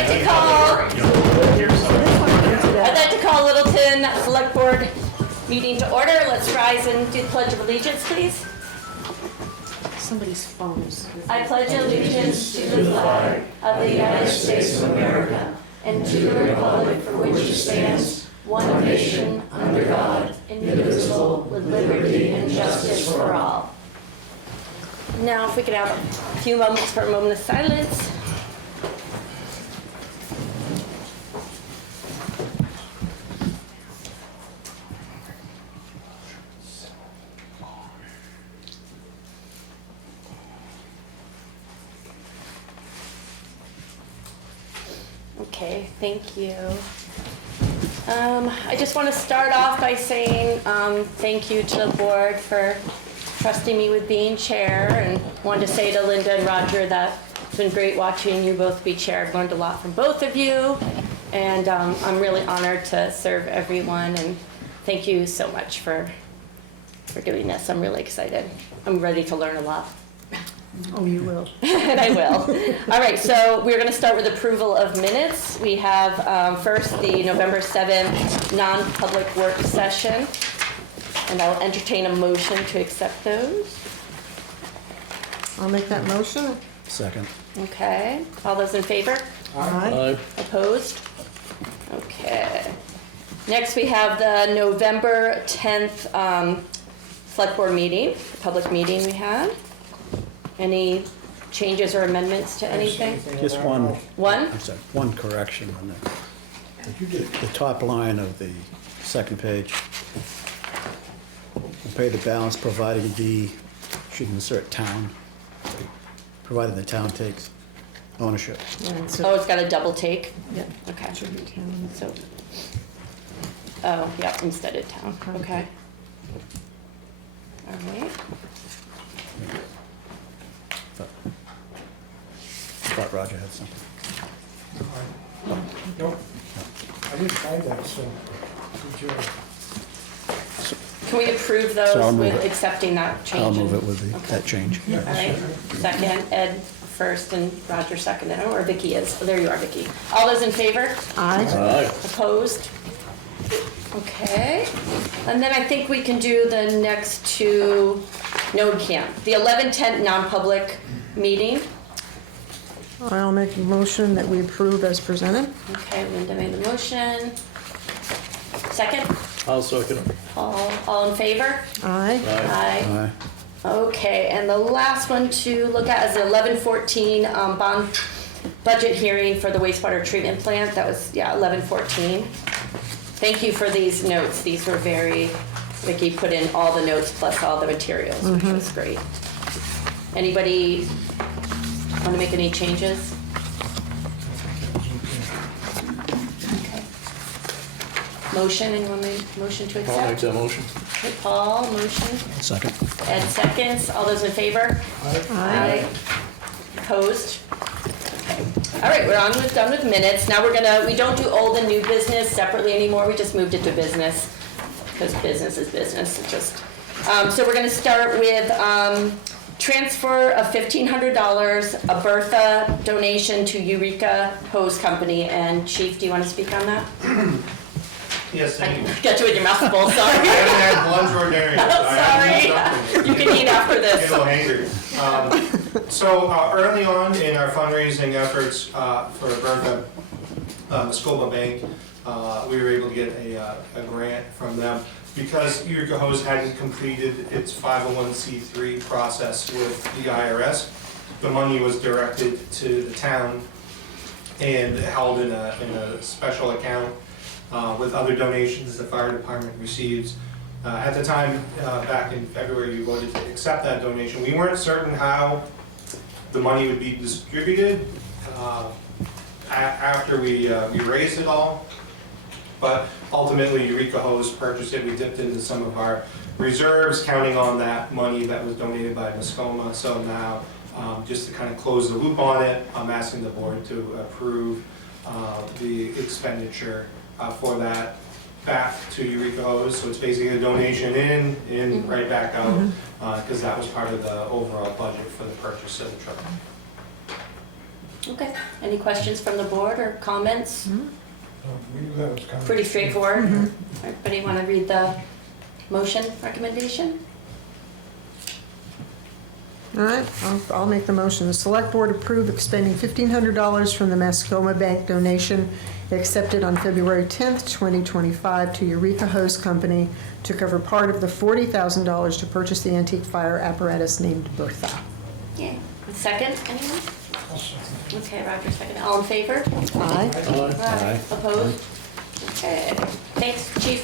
I'd like to call Littleton Selectboard meeting to order. Let's rise and do the Pledge of Allegiance, please. Somebody's phones. I pledge allegiance to the flag of the United States of America and to the republic for which it stands, one nation, under God, indivisible, with liberty and justice for all. Now, if we could have a few moments for a moment of silence. Okay, thank you. I just want to start off by saying thank you to the board for trusting me with being chair, and wanted to say to Linda and Roger that it's been great watching you both be chair. I've learned a lot from both of you, and I'm really honored to serve everyone, and thank you so much for doing this. I'm really excited. I'm ready to learn a lot. Oh, you will. And I will. All right, so we're going to start with approval of minutes. We have first the November 7th non-public work session, and I'll entertain a motion to accept those. I'll make that motion. Second. Okay, all those in favor? Aye. Opposed? Okay. Next, we have the November 10th select board meeting, the public meeting we had. Any changes or amendments to anything? Just one. One? I'm sorry, one correction on the top line of the second page. We'll pay the balance provided the, should insert town, provided the town takes ownership. And Oh, so, it's got a double take? yeah, Okay. should be 10. So, oh, yeah, instead of town, okay. All right. Thought Roger had something. Nope, I didn't find that, so, good job. Can we approve So I'll those move with it. accepting that change? I'll move it with the, Okay. that change. All right, second, Ed first and Roger second, or Vicky is, oh, there you are, Vicky. All those in favor? Aye. Opposed? Okay, and then I think we can do the next two, no, we can't. The 11:10 non-public meeting. I'll make a motion that we approve as presented. Okay, Linda made the motion. Second, I'll second it. all in favor? Aye. Aye. Aye. Okay, and the last one to look at is the 11:14 bond budget hearing for the wastewater treatment plant. That was, yeah, 11:14. Thank you for these notes. These were very, Vicki put in all the notes plus all the materials, which was great. Anybody want to make any changes? Okay. Motion, anyone make motion to I'll make accept? that motion. Okay, Paul, motion. Second. Ed seconds. All those in favor? Aye. Opposed? Okay. All right, done with minutes. Now we don't do old and new business separately anymore. We just moved it to business because business is business. It's just, so we're gonna start with transfer of $1,500, a Bertha donation to Eureka Hose Company. And Chief, do you want to speak on that? Yes, thank you. Got you with your mouth full, I sorry. haven't had lunch or dinner yet. so I haven't Sorry. You can eat after Get a this. little hangry. So early on in our fundraising efforts for Bertha, Muskoma Bank, we were able to get a grant from them because Eureka Hose hadn't completed its 501c3 process with the IRS. The money was directed to the town and held in a special account with other donations the fire department receives. At the time, back in February, we voted to accept that donation. We weren't certain how the money would be distributed after we raised it all, but ultimately Eureka Hose purchased it. We dipped into some of our reserves, counting on that money that was donated by Muskoma. So now, just to kind of close the loop on it, I'm asking the board to approve the expenditure for that back to Eureka Hose. So it's basically a donation in, right back out, because that was part of the overall budget for the purchase of the truck. Okay, any questions from the board or comments? We knew that was coming. Pretty straightforward. Everybody want to read the motion recommendation? All right, I'll make the motion. The select board approve expending $1,500 from the Mascoma Bank donation accepted on February 10th, 2025 to Eureka Hose Company to cover part of the $40,000 to purchase the antique fire apparatus named Bertha. Yeah. Second, anyone? I'll second. Okay, Roger, second. All in favor? Aye. Aye. Opposed? Okay, thanks, chief.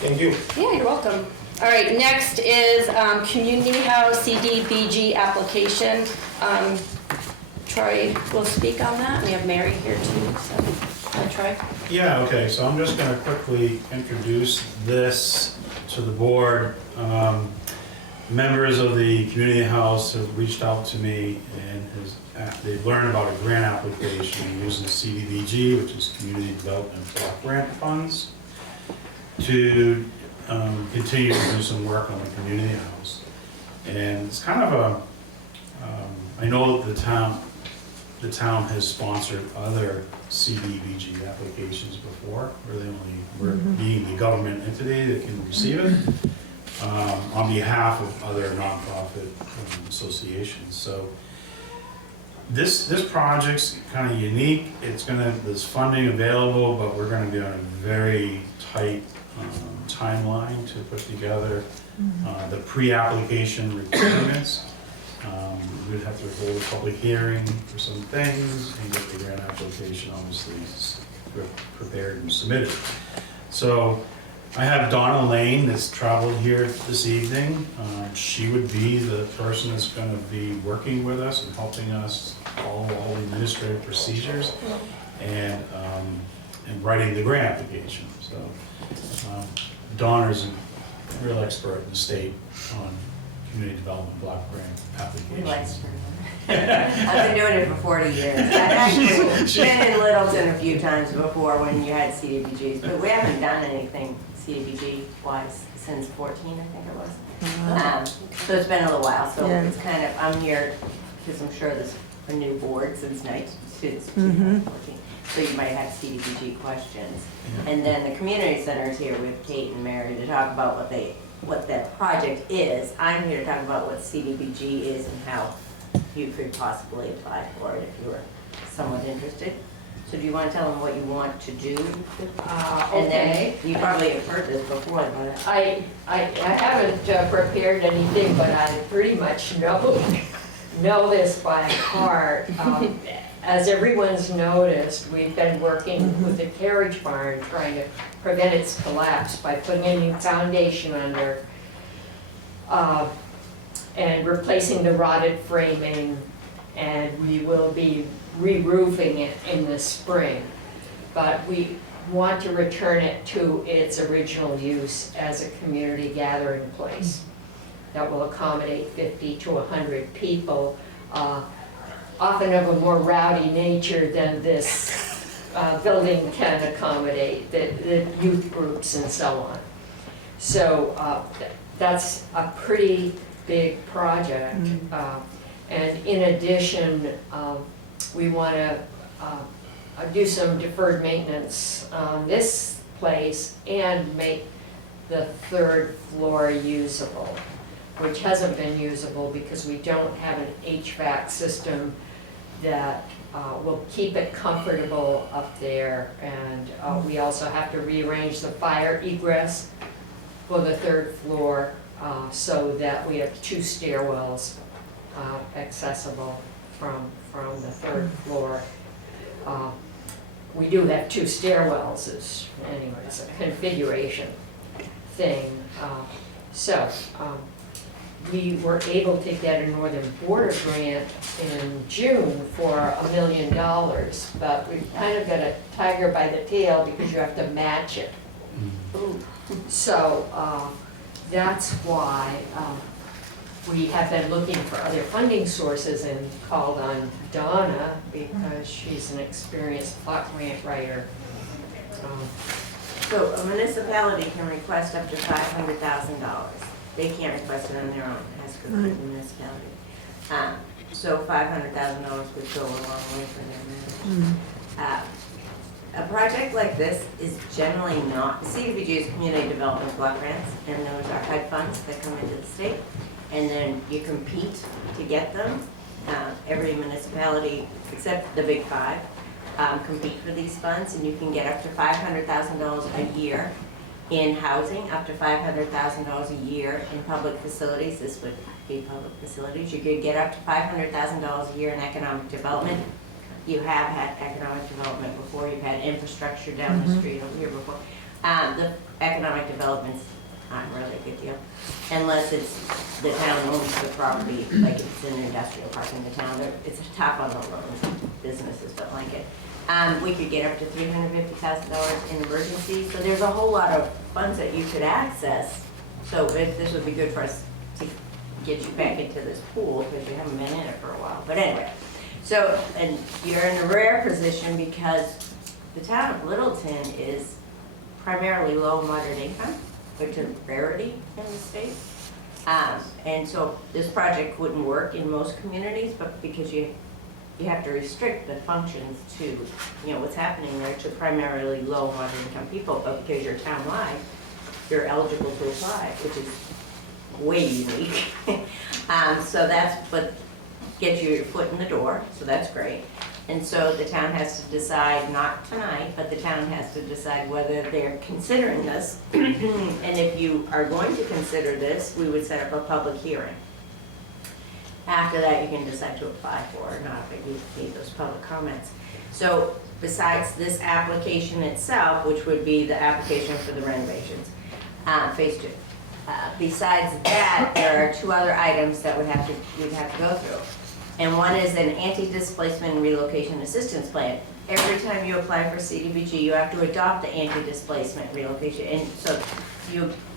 Thank you. Yeah, you're welcome. All right, next is Community House CDBG application. Troy will speak on that. We have Mary here too, so, Troy. Yeah, okay, so I'm just gonna quickly introduce this to the board. Members of the community house have reached out to me and they've learned about a grant application using CDBG, which is Community Development Block Grant Funds, to continue to do some work on the community house. And it's kind of I know that the town has sponsored other CDBG applications before, where they only were being the government entity that can receive it, on behalf of other nonprofit associations. So this project's kind of unique. There's funding available, but we're gonna be on a very tight timeline to put together the pre-application requirements. We'd have to hold a public hearing for some things and get the grant application obviously prepared and submitted. So I have Donna Lane that's traveled here this evening. She would be the person that's going to be working with us and helping us follow all the administrative procedures and writing the grant application. So Donna's a real expert in the state on community development block grant applications. I've been doing it for 40 years. I've actually been in Littleton a few times before when you had CDBGs, but we haven't done anything CDBG-wise since 14, I think it was. So it's been a little while, so Yeah. it's kind of, I'm here because I'm sure there's a new board since 2014. So you might have CDBG questions. And then the community center is here with Kate and Mary to talk about what that project is. I'm here to talk about what CDBG is and how you could possibly apply for it if you were somewhat interested. So do you want to tell them what you want to do? And then, you probably have heard this before, but. I haven't prepared anything, but I pretty much know this by heart. As everyone's noticed, we've been working with the carriage barn trying to prevent its collapse by putting a new foundation under and replacing the rotted framing, and we will be re-roofing it in the spring. But we want to return it to its original use as a community gathering place that will accommodate 50 to 100 people, often of a more rowdy nature than this building can accommodate, the youth groups and so on. So that's a pretty big project. And in addition, we want to do some deferred maintenance on this place and make the third floor usable, which hasn't been usable because we don't have an HVAC system that will keep it comfortable up there. And we also have to rearrange the fire egress for the third floor so that we have 2 stairwells accessible from the third floor. We do have 2 stairwells, it's a configuration thing. We were able to get a Northern Border grant in June for $1 million, but we've kind of got a tiger by the tail because you have to match it. So that's why we have been looking for other funding sources and called on Donna because she's an experienced block grant writer. So a municipality can request up to $500,000. They can't request it on their own, it has to go through the municipality. So $500,000 would go a long way for them. A project like this is generally not, CDBG is community development block grants, and those are HUD funds that come into the state, and then you compete to get them. Every municipality, except the big five, compete for these funds, and you can get up to $500,000 a year in housing, up to $500,000 a year in public facilities. This would be public facilities. You could get up to $500,000 a year in economic development. You have had economic development before. You've had infrastructure down the street over here before. The economic developments aren't really a good deal, unless it's the town owns the property, like it's an industrial park in the town. It's a top on the loan. Businesses don't like it. We could get up to $350,000 in emergencies. So there's a whole lot of funds that you could access. So this would be good for us to get you back into this pool, because you haven't been in it for a while. But anyway, so, and you're in a rare position because the town of Littleton is primarily low and moderate income, which is a rarity in the state. And so this project wouldn't work in most communities, but because you have to restrict the functions to, you know, what's happening there to primarily low and moderate income people, but because you're townwide, you're eligible to apply, which is way unique. So that's what gets you your foot in the door, so that's great. And so the town has to decide, not tonight, but the town has to decide whether they're considering this. And if you are going to consider this, we would set up a public hearing. After that, you can decide to apply for it or not, but you need those public comments. So besides this application itself, which would be the application for the renovations, phase 2. Besides that, there are 2 other items that we'd have to go through. And one is an anti-displacement and relocation assistance plan. Every time you apply for CDBG, you have to adopt the anti-displacement relocation. And so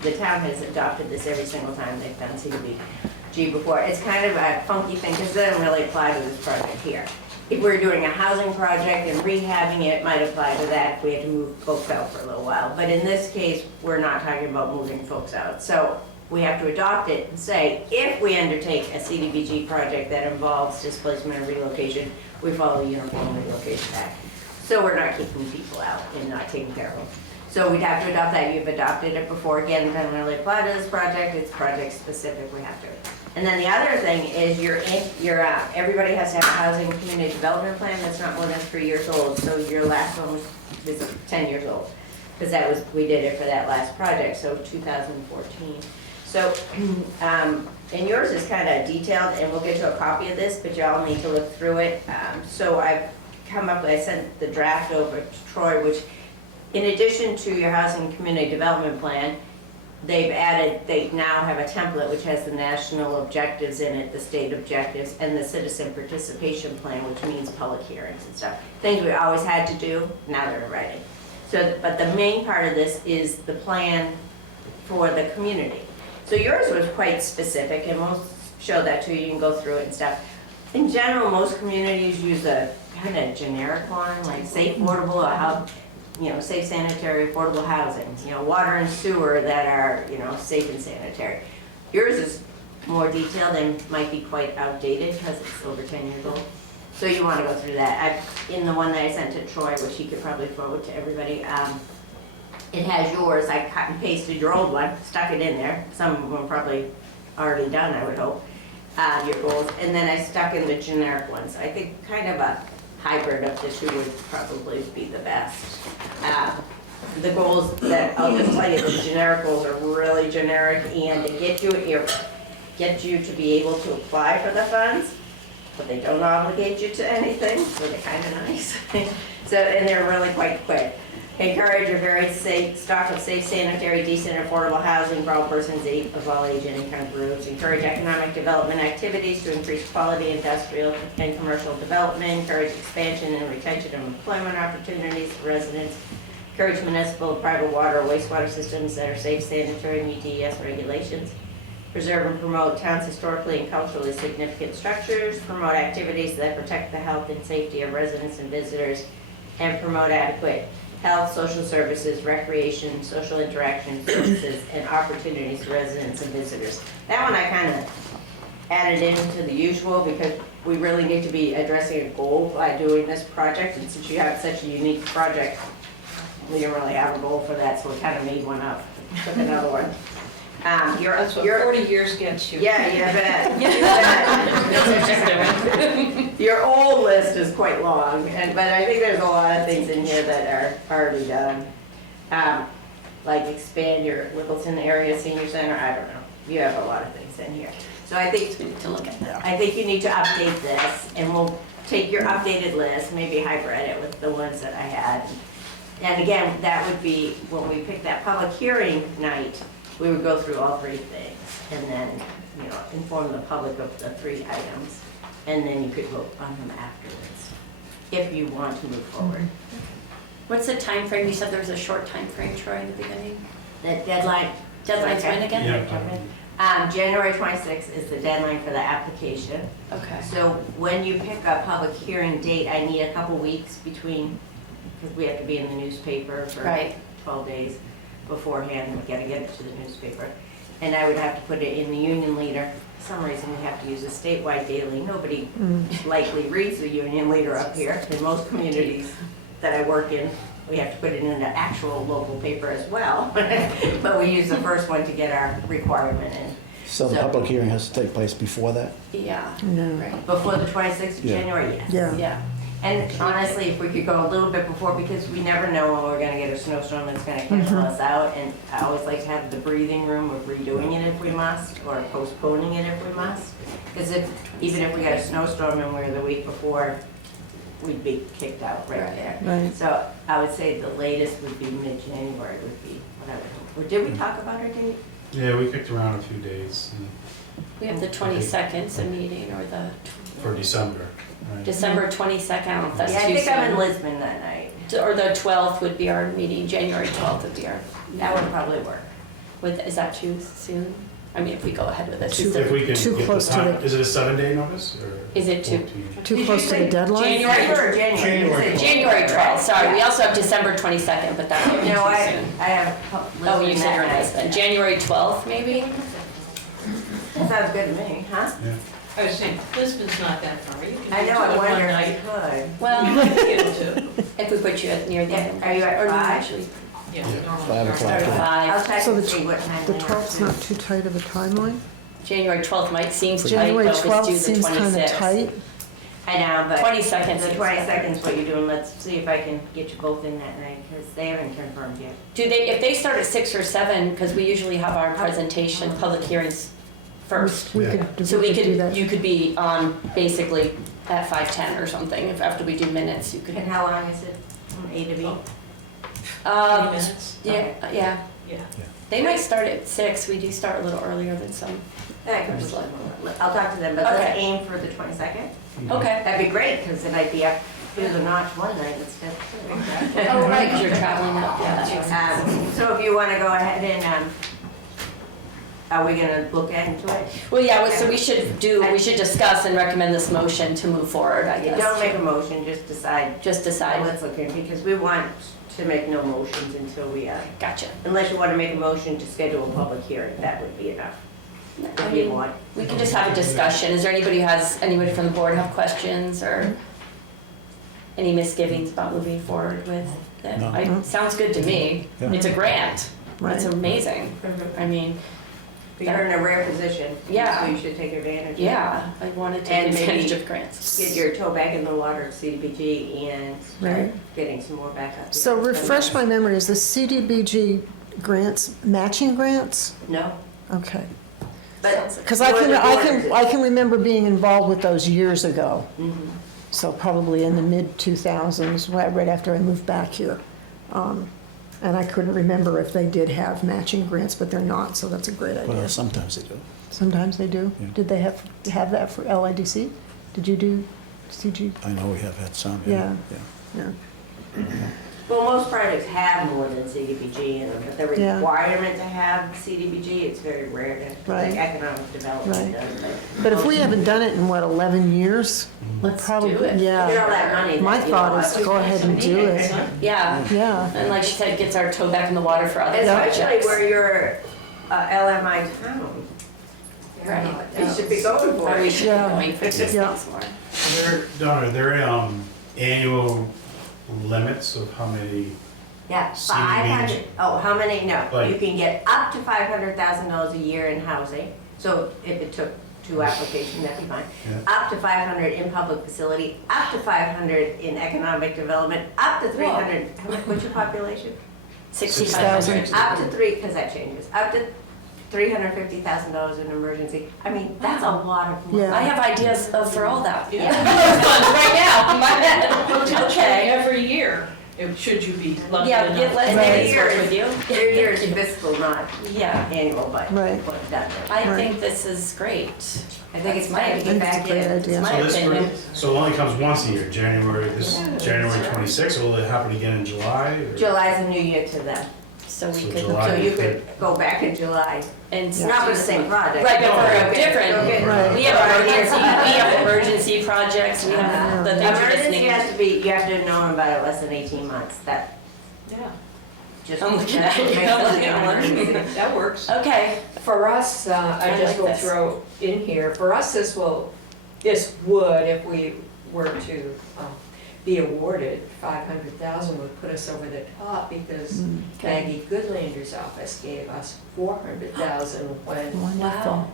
the town has adopted this every single time they've done CDBG before. It's kind of a funky thing because it doesn't really apply to this project here. If we're doing a housing project and rehabbing it, it might apply to that if we had to move folks out for a little while. But in this case, we're not talking about moving folks out. So we have to adopt it and say, if we undertake a CDBG project that involves displacement or relocation, we follow the Uniform Relocation Act. So we're not keeping people out and not taking care of them. So we'd have to adopt that. You've adopted it before. Again, it doesn't really apply to this project. It's project specific. We have to. And then the other thing is everybody has to have a housing community development plan that's not more than 3 years old. So your last one was 10 years old, because we did it for that last project, so 2014. So, and yours is kind of detailed, and we'll get you a copy of this, but y'all need to look through it. So I sent the draft over to Troy, which in addition to your housing community development plan, they now have a template which has the national objectives in it, the state objectives, and the citizen participation plan, which means public hearings and stuff. Things we always had to do, now they're in writing. So, but the main part of this is the plan for the community. So yours was quite specific, and we'll show that to you. You can go through it and stuff. In general, most communities use a kind of generic one, like safe, affordable, safe, sanitary, affordable housing. Water and sewer that are, safe and sanitary. Yours is more detailed and might be quite outdated because it's over 10 years old. So you want to go through that. In the one that I sent to Troy, which he could probably forward to everybody, it has yours. I cut and pasted your old one, stuck it in there. Some of them are probably already done, I would hope, your goals. And then I stuck in the generic ones. I think kind of a hybrid of the two would probably be the best. The goals that, I'll just tell you, the generic goals are really generic, and they get you to be able to apply for the funds, but they don't obligate you to anything, so they're kind of nice. And they're really quite quick. Encourage a very safe stock of safe, sanitary, decent, affordable housing for all persons of all age and income groups. Encourage economic development activities to increase quality industrial and commercial development. Encourage expansion and retention of employment opportunities for residents. Encourage municipal and private water or wastewater systems that are safe, sanitary, meet DES regulations. Preserve and promote towns' historically and culturally significant structures. Promote activities that protect the health and safety of residents and visitors. And promote adequate health, social services, recreation, social interaction services, and opportunities for residents and visitors. That one I kind of added into the usual because we really need to be addressing a goal by doing this project, and since you have such a unique project, we don't really have a goal for that, so we kind of made one up, took another one. That's what 40 years gets you. Yeah, your old list is quite long, but I think there's a lot of things in here that are already done. Like expand your Littleton area senior center, I don't know, you have a lot of things in here. So I think, We need to look at that. I think you need to update this, and we'll take your updated list, maybe hybrid it with the ones that I had. And again, that would be, when we pick that public hearing night, we would go through all three things, and then, you know, inform the public of the 3 items, and then you could vote on them afterwards, if you want to move forward. What's the time frame? You said there was a short time frame, Troy, in the beginning? The deadline. Deadline's when again? Yeah. January 26th is the deadline for the application. Okay. So when you pick a public hearing date, I need a couple weeks between, because we have to be in the newspaper for Right. 12 days beforehand, we gotta get it to the newspaper. And I would have to put it in the Union Leader. For some reason, we have to use a statewide daily. Nobody likely reads the Union Leader up here. In most communities that I work in, we have to put it in an actual local paper as well. But we use the first one to get our requirement in. So the public hearing has to take place before that? Yeah. No. Right. Before the 26th of Yeah. January, yes. Yeah. Yeah. And honestly, if we could go a little bit before, because we never know when we're gonna get a snowstorm that's gonna cancel us out, and I always like to have the breathing room of redoing it if we must, or postponing it if we must. Because even if we got a snowstorm and we're the week before, we'd be kicked out right there. Right. So I would say the latest would be mid-January would be what I would hope. Or did we talk about our date? Yeah, we kicked around a few days We have the 22nd's a meeting, or the for December, right? December 22nd, I don't know if that's Yeah, I too think I'm in soon. Lisbon that night. Or the 12th would be our meeting, January 12th would be our. That would probably work. Is that too soon? I mean, if we go ahead with this. Too- If we can Too get the close to time, the- is it a 7-day notice or? Is it too- 14? Too Did close you to the say deadline? January? December or January? January. You said January 12th, sorry. We Yeah. also have December 22nd, but that might be too No, soon. I have. Oh, you Lisbon said you're that nice then. night. January 12th, maybe? That sounds good to me, huh? Yeah. I was saying, Lisbon's not that far. You can I do know, I it one wonder if night. you could. Well, Get to, if we put you at near the Yeah, end. are you at Or we 5? actually yeah. Yeah, normally 5 o'clock. start at Yeah. 5. I'll check So and the see what time The they 12th's work. not too tight of a timeline? January 12th might seem tight, January but let's 12th do the seems kind of 26th. tight. I know, but 22nd. the 22nd is what you're doing. Let's see if I can get you both in that night, because they haven't confirmed yet. Do they, if they start at 6 or 7, because we usually have our presentation, public hearings first. We Yeah. could So we do could, that. you could be on basically at 5:10 or something, if after we do minutes, you could. And how long is it from A to B? 20 minutes. Yeah, yeah. Yeah. They might start at 6, we do start a little earlier than some. I could just I'll talk to them, but let's Okay. aim for the 22nd. Okay. That'd be great, because then I'd be up through the notch one night instead of two. Oh, right, 'cause you're traveling up, yeah, that makes sense. So if you want to go ahead and, are we gonna look into it? Well, yeah, so we should discuss and recommend this motion to move forward, I guess. Don't make a motion, just decide. Just decide. Let's look in, because we want to make no motions until we, Gotcha. unless you want to make a motion to schedule a public hearing, that would be enough. I If you mean, want. we can just have a discussion. Is there anybody from the board have questions or any misgivings about moving forward with it? No. Sounds good to me. Yeah. It's a grant. It's Right. amazing. I mean, You're in a rare position. Yeah. So you should take advantage of it. yeah, I want to take And maybe advantage of grants. Get your toe back in the water at CDBG and start Right. getting some more backup. So refresh my memory, is the CDBG grants matching grants? No, Okay. but. Because I can remember being involved with those years ago. Mhm. So probably in the mid-2000s, right after I moved back here. And I couldn't remember if they did have matching grants, but they're not, so that's a great Well, idea. sometimes they do. Sometimes they do. Yeah. Did they have that for LIDC? Did you do CG? I know we have had some. Yeah. Yeah. Well, most projects have more than CDBG in them, but the Yeah. requirement to have CDBG, it's very rare to, Right. like economic development Right. does, But if we haven't done it in, 11 years? we'll Let's do probably it. Yeah. Get all that money. My that you thought want. is to go ahead and do it. Yeah, Yeah. and like she said, gets our toe back in the water for other Especially projects. where you're LMI town. Right. You should be going for Or we it. should be Yeah. going for these Yeah. things more. Are there annual limits of how many? Yeah, CDBG. 500, oh, how many, no, Like- you can get up to $500,000 a year in housing, so if it took 2 applications, that'd be fine. Yeah. Up to 500 in public facility, up to 500 in economic development, up to 300, what's your population? 6,500. Up to 3, because that changes, up to $350,000 in emergency, I mean, that's a lot of money. Yeah. I have ideas for all that. Yeah. Right now, in my head. Okay, every year, should you be lucky Yeah, enough. let Right. me work with you. Your year is fiscal, not Yeah, annual, but Right. what's done. I Right. think this is great. I think it's That's my time to opinion. get That's a back great in. idea. My So this opinion. so it only comes once a year, January 26th, or will it happen again in July? or- July's a new year to them, So we So could, July. so you could go back in July. and It's not for the same project. Right, but for a Okay, different, okay. Right. we have emergency projects, we have the things you just Emergency has named. to be, you have to know about it less than 18 months, that Yeah, just. I'm looking at it. makes I'm it looking at it. emergency. that works. Okay, For us, I I just like will this. throw in here, for us, this would, if we were to be awarded 500,000, would put us over the top because Maggie Goodlander's office gave us 400,000 when Wonderful.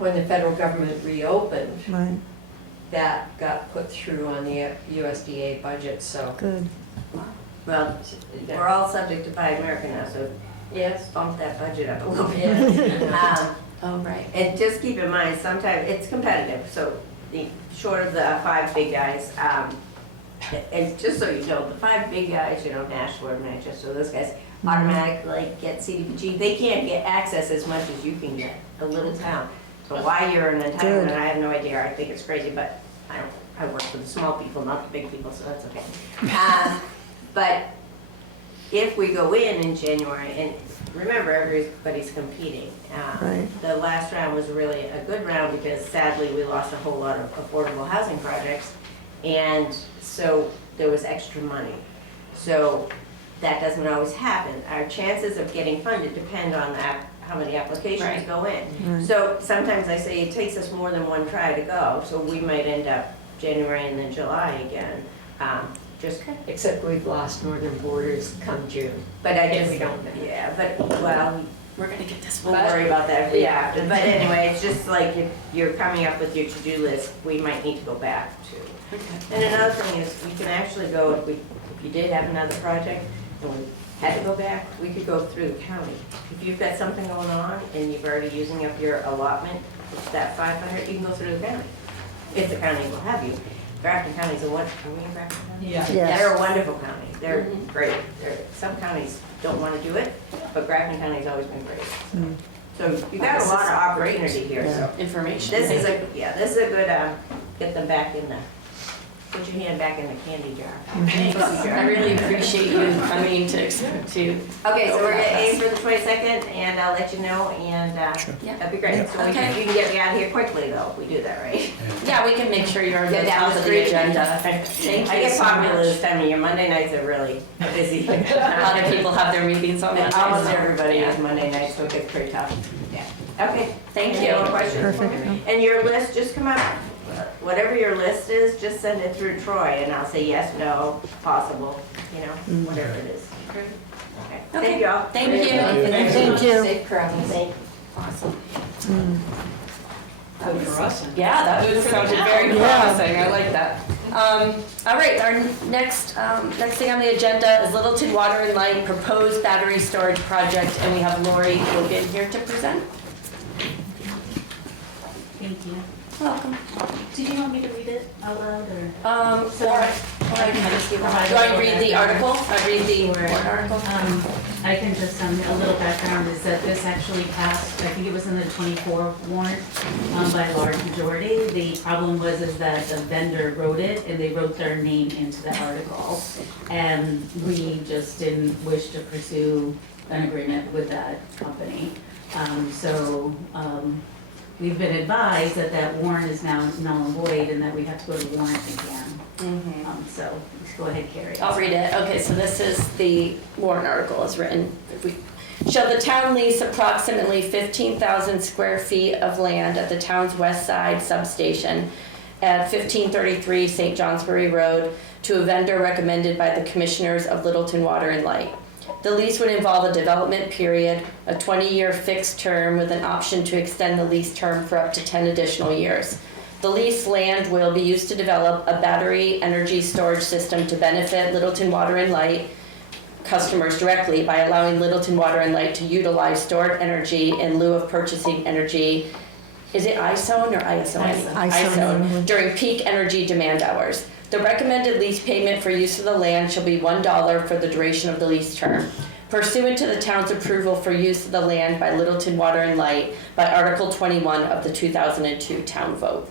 when the federal government reopened, Right, that got put through on the USDA budget, so. good. Well, we're all subject to Buy America now, so Yes. bump that budget up a little bit. Yeah. oh, right. And just keep in mind, sometimes it's competitive, so short of the 5 big guys, and just so you know, the 5 big guys, Nashua, Manchester, those guys automatically get CDBG. They can't get access as much as you can get, a little town. So why you're an entitlement, I have no idea, I think it's crazy, but I work for the small people, not the big people, so that's okay. But if we go in January, and remember, everybody's competing. Right. The last round was really a good round because sadly, we lost a whole lot of affordable housing projects. And so there was extra money. So that doesn't always happen. Our chances of getting funded depend on how many applications Right. go in. Right. So sometimes I say it takes us more than one try to go. So we might end up January and then July again. Just Except we've lost Northern Borders come June. But I If just, we don't know. yeah, but, well, We're gonna get this we'll one. worry about that if we Yeah. have to. But anyway, it's just like if you're coming up with your to-do list, we might need to go back to. And another thing is, you can actually go, if you did have another project, and we had to go back, we could go through the county. If you've got something going on and you've already using up your allotment, it's that 500, you can go through the county, if the county will have you. Grafton County's are we in Grafton County? Yeah. Yes. They're a wonderful county. They're great. Some counties don't want to do it, but Grafton County's always been great. So you got a lot of opportunity here, so. Information. This is a good, get them back in the, put your hand back in the candy jar. Thanks. I really appreciate you coming to. Okay, so we're gonna aim for the 22nd, and I'll let you know, and Yeah. that'd be great. So you Okay. can get me out of here quickly, though, if we do that, right? Yeah, we can make sure you're on the Get down top the of the street. agenda. Thank I you get so popular much. this time of year. Monday nights are really busy. A lot of people have their meetings on Mondays. Almost everybody Yeah. is Monday night, so it gets pretty tough. Yeah. Okay, Thank any you. more questions? Perfect. And your list, just come up, whatever your list is, just send it through Troy, and I'll say yes, no, possible, whatever it is. Okay, thank you all. Thank you. Thank you. Safe travels. Awesome. Good for us. Yeah, that sounded very promising. I like that. All right, our next thing on the agenda is Littleton Water and Light Proposed Battery Storage Project, and we have Lori Hogan here to present. Thank you. Welcome. Did you want me to read it out loud or? Or I can just give, do I read the article? I read the warrant article? I can just, a little background is that this actually passed, I think it was in the 24 warrant, by a large majority. The problem was is that the vendor wrote it and they wrote their name into the article. And we just didn't wish to pursue an agreement with that company. We've been advised that that warrant is now null and void and that we have to go to warrant again. So just go ahead, Carrie. I'll read it. Okay, so this is the warrant article as written. Shall the town lease approximately 15,000 square feet of land at the town's west side substation at 1533 St. Johnsbury Road to a vendor recommended by the Commissioners of Littleton Water and Light. The lease would involve a development period, a 20-year fixed term with an option to extend the lease term for up to 10 additional years. The leased land will be used to develop a battery energy storage system to benefit Littleton Water and Light customers directly by allowing Littleton Water and Light to utilize stored energy in lieu of purchasing energy. Is it ISON or ISON? ISON. During peak energy demand hours. The recommended lease payment for use of the land shall be $1 for the duration of the lease term. Pursuant to the town's approval for use of the land by Littleton Water and Light by Article 21 of the 2002 town vote.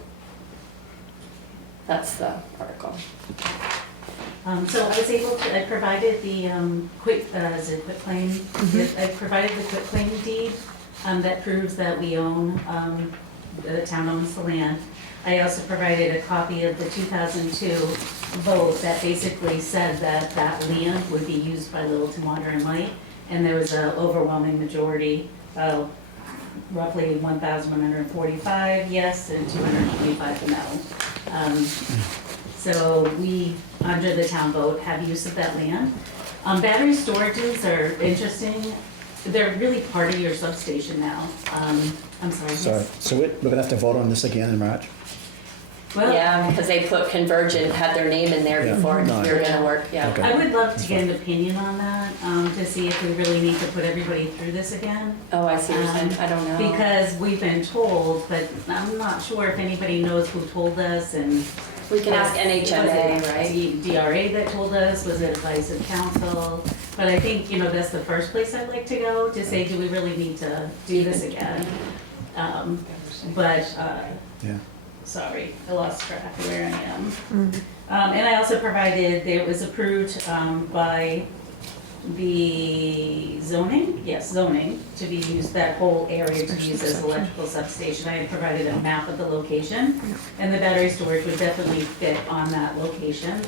That's the article. So I was able to, I provided the quit claim, I provided the quit claim deed that proves that we own, the town owns the land. I also provided a copy of the 2002 vote that basically said that that land would be used by Littleton Water and Light, and there was an overwhelming majority, roughly 1,145 yes and 225 no. So we, under the town vote, have use of that land. Battery storages are interesting. They're really part of your substation now. I'm sorry. Sorry, so we're gonna have to vote on this again in March? Well, Yeah, because they put Convergent, had their name in there Yeah. before, No. you're gonna work, yeah. Okay. I would love to get an opinion on that, to see if we really need to put everybody through this again. Oh, I see what you're saying, I don't know. Because we've been told, but I'm not sure if anybody knows who told us and. We can ask NHMA, Was it right? DRA that told us, was it advice of council? But I think, that's the first place I'd like to go, to say, do we really need to do this again? Yeah. Sorry, I lost track of where I am. And I also provided, it was approved by the zoning, to be used, that whole area to be used as electrical substation. I had provided a map of the location, and the battery storage would definitely fit on that location.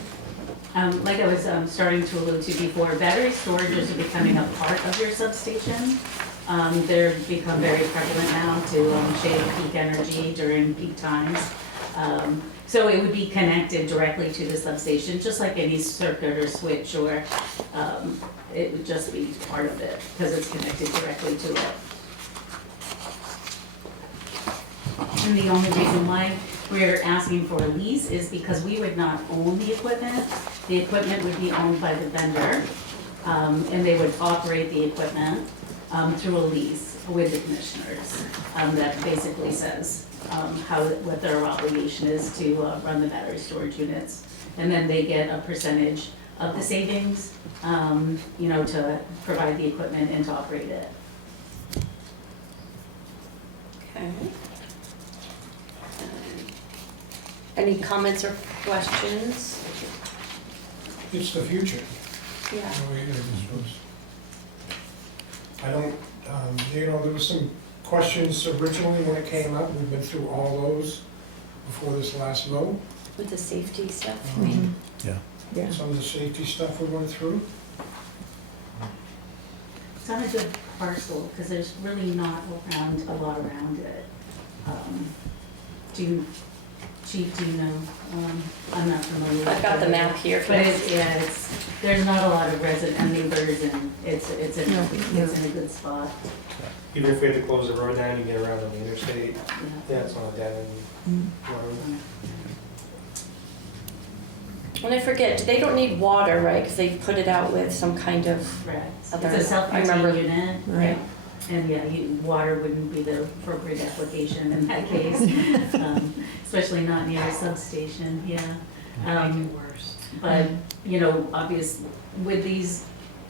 Like I was starting to allude to before, battery storages are becoming a part of your substation. They're become very prevalent now to shade peak energy during peak times. So it would be connected directly to the substation, just like any circuit or switch, or it would just be part of it because it's connected directly to it. And the only reason why we're asking for a lease is because we would not own the equipment. The equipment would be owned by the vendor, and they would operate the equipment through a lease with the commissioners. That basically says what their obligation is to run the battery storage units. And then they get a percentage of the savings, to provide the equipment and to operate it. Okay. Any comments or questions? It's the future. Yeah. the way it is. I don't, there was some questions originally when it came up. We've been through all those before this last vote. With the safety stuff? Yeah. Yeah. Some of the safety stuff we went through. It's on a good parcel, because there's really not a lot around it. Chief, do you know? I'm not familiar. I've got the map here. But there's not a lot of resident neighbors, and it's in a good spot. Even if we had to close the road down, you get around on the interstate, Yeah. it's on a dead end road. And I forget, they don't need water, right? Because they put it out with some kind of, Correct. Other- It's a I remember- self-contained unit. Right. And water wouldn't be the appropriate application in that case, especially not near a substation, yeah. Make it worse. But, obviously, with these,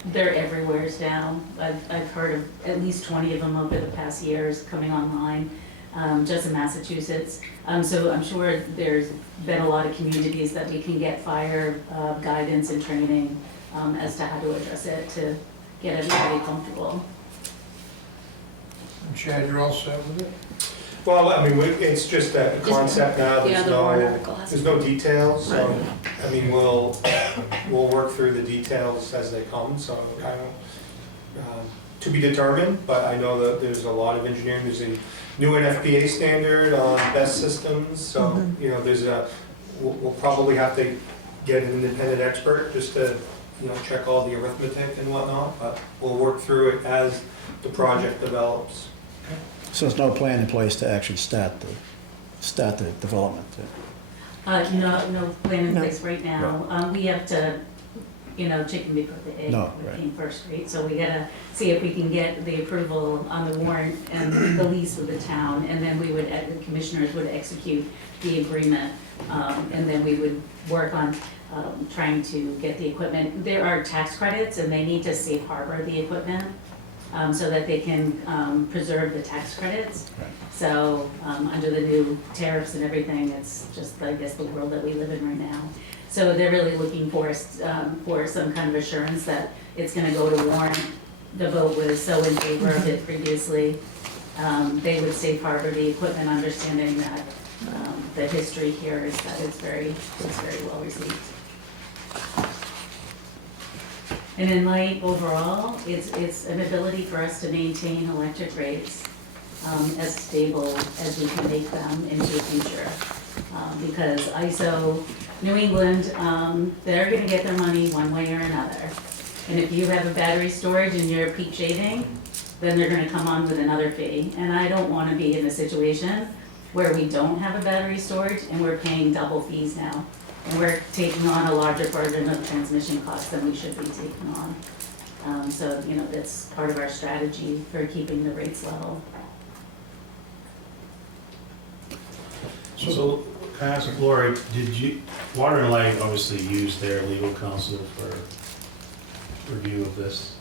they're everywhere now. I've heard of at least 20 of them over the past years coming online, just in Massachusetts. So I'm sure there's been a lot of communities that we can get fire guidance and training as to how to address it to get everybody comfortable. And Chad, you're all set with it? Well, I mean, it's just a concept now, yeah, the warrant article has. there's no details, so, I mean, we'll work through the details as they come, so I don't, to be determined, but I know that there's a lot of engineering, there's a new NFPA standard on best systems, so, you know, we'll probably have to get an independent expert just to, you know, check all the arithmetic and whatnot, but we'll work through it as the project develops. So there's no plan in place to actually start the development? No plan in No. place right now. We have to, chicken before the egg No, right. came first, right? So we gotta see if we can get the approval on the warrant and the lease with the town, and then the commissioners would execute the agreement. And then we would work on trying to get the equipment. There are tax credits, and they need to safe harbor the equipment so that they can preserve the tax credits. Right. So, under the new tariffs and everything, it's just, I guess, the world that we live in right now. So they're really looking for some kind of assurance that it's gonna go to warrant. The vote was so in favor of it previously. They would safe harbor the equipment, understanding that, the history here is that it's very well received. And in light overall, it's an ability for us to maintain electric rates as stable as we can make them into the future. Because ISO New England, they're gonna get their money one way or another. And if you have a battery storage and you're peak shaving, then they're gonna come on with another fee. And I don't wanna be in a situation where we don't have a battery storage and we're paying double fees now. And we're taking on a larger burden of transmission costs than we should be taking on. So, that's part of our strategy for keeping the rates level. So, can I ask Lori, Water and Light obviously used their legal counsel for review of this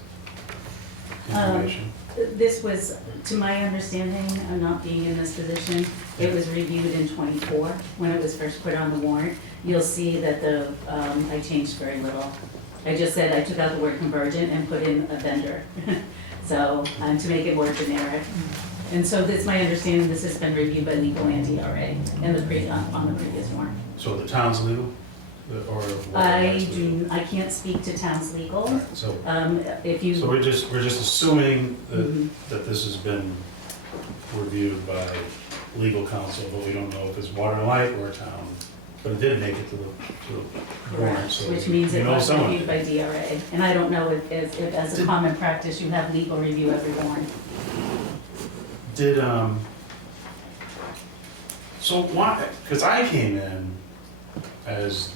information? This was, to my understanding, I'm not being in this position, it was reviewed in '24 when it was first put on the warrant. You'll see that I changed very little. I just said I took out the word convergent and put in a vendor. So, to make it more generic. And so this, my understanding, this has been reviewed by legal and DRA on the previous warrant. So the town's legal? Or Water and Light's legal? I can't speak to town's legal. Alright, So, If you. so we're just assuming that this has been reviewed by legal counsel, but we don't know if it's Water and Light or town. But it did make it to the warrant, Correct, so which means it was someone reviewed by DRA. And I don't know if as a common practice, you have legal review every warrant. did. So why? Because I came in as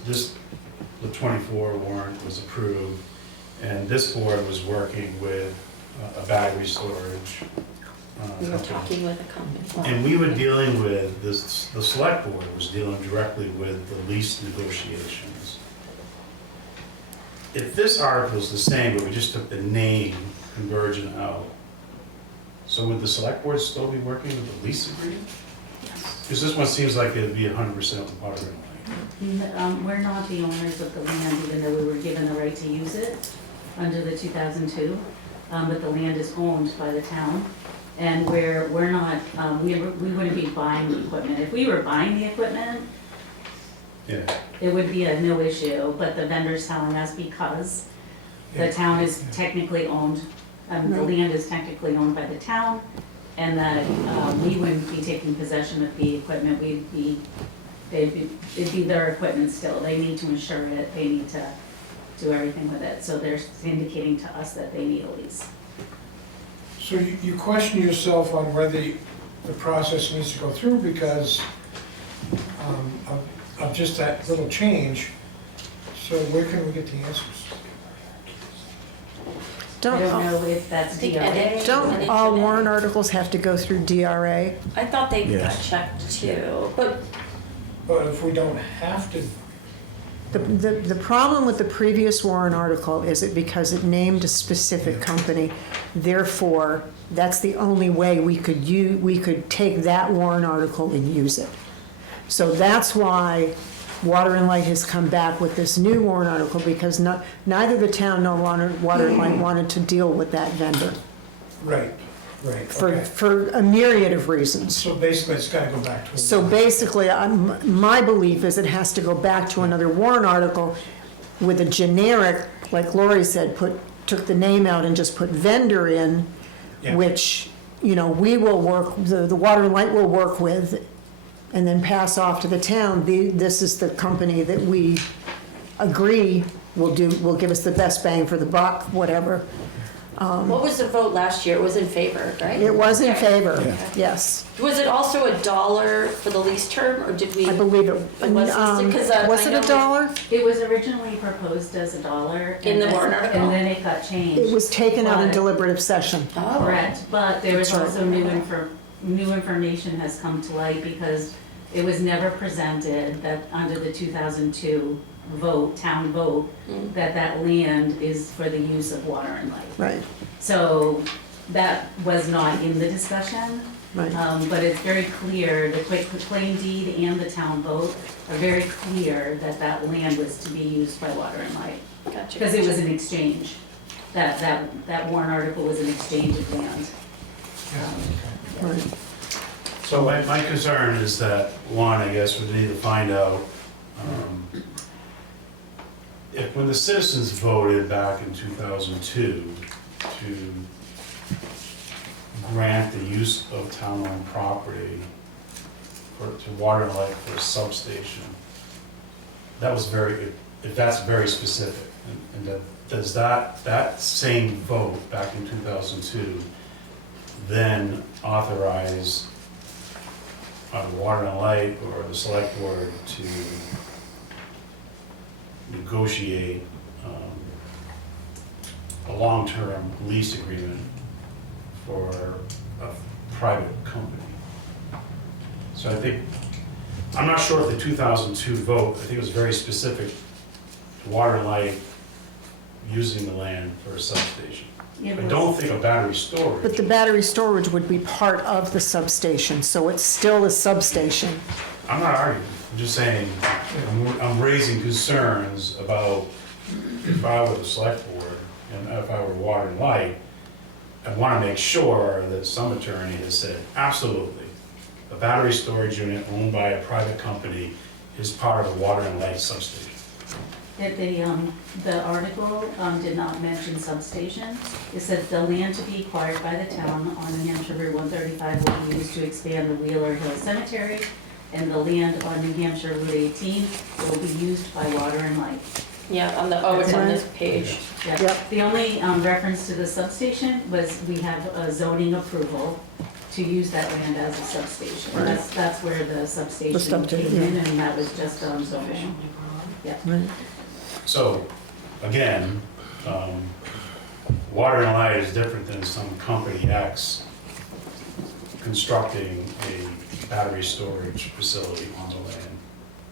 the 24 warrant was approved, and this board was working with a battery storage. We were company. talking with a company. And we were dealing with this, the select board was dealing directly with the lease negotiations. If this article is the same, but we just took the name Convergent out, so would the select board still be working with the lease agreement? Because this one seems like it'd be 100% Water and Light. We're not the owners of the land, even though we were given the right to use it under the 2002. But the land is owned by the town. And we're not, we wouldn't be buying the equipment. If we were buying the equipment, Yeah, it would be a no issue, but the vendor's telling us because the town is technically owned, the land is technically owned by the town, and that we wouldn't be taking possession of the equipment, it'd be their equipment still. They need to insure it, they need to do everything with it, so they're indicating to us that they need a lease. So you question yourself on whether the process needs to go through because of just that little change. So where can we get the answers? I don't know if that's think DRA. edit- Don't all warrant articles have to go through DRA? I thought they got Yes. checked too, but But if we don't have to, The problem with the previous warrant article is it because it named a specific company. Therefore, that's the only way we could take that warrant article and use it. So that's why Water and Light has come back with this new warrant article, because neither the town nor Water and Light wanted to deal with that vendor right, okay. for a myriad of reasons. So basically, it's gotta go back to. So basically, my belief is it has to go back to another warrant article with a generic, like Lori said, put took the name out and just put vendor in, Yeah. which, we will work, the Water and Light will work with, and then pass off to the town, this is the company that we agree will give us the best bang for the buck, whatever. What was the vote last year? It was in favor, right? It was in Okay. favor, Yeah. yes. Was it also $1 for the lease term, or did we? I believe it. It was listed, 'cause, Was I it know- $1? It was originally proposed as $1. In the and warrant then- article? And then it got changed. It was taken out in But- deliberative session. Oh. Correct, but there was That's right. also new information has come to light because it was never presented that under the 2002 town vote, that land is for the use of water and light. Right, So that was not in the discussion, right. but it's very clear, the claim deed and the town vote are very clear that that land was to be used by water and light. Gotcha. Because it was an exchange. That warrant article was an exchange of land. Right. So my concern is that, one, I guess we need to find out, if when the citizens voted back in 2002 to grant the use of town-owned property to water and light for a substation, that was if that's very specific, and does that same vote back in 2002 then authorize either water and light or the select board to negotiate a long-term lease agreement for a private company? So I'm not sure if the 2002 vote, I think it was very specific to water and light using the land for a substation. I don't think a battery storage. But the battery storage would be part of the substation, so it's still a substation. I'm not arguing, I'm just saying, I'm raising concerns about if I were the select board and if I were water and light, I want to make sure that some attorney has said, absolutely, a battery storage unit owned by a private company is part of the water and light substation. The article did not mention substation. It said the land to be acquired by the town on New Hampshire Route 135 will be used to expand the Wheeler Hill Cemetery, and the land on New Hampshire Route 18 will be used by water and light. Yeah, it's on this page. Yep. The only reference to the substation was we have a zoning approval to use that land as a substation. Right. That's where the substation substation, came in, yeah. and that was just zoning. Yeah. Right. So, again, water and light is different than some company X constructing a battery storage facility on the land.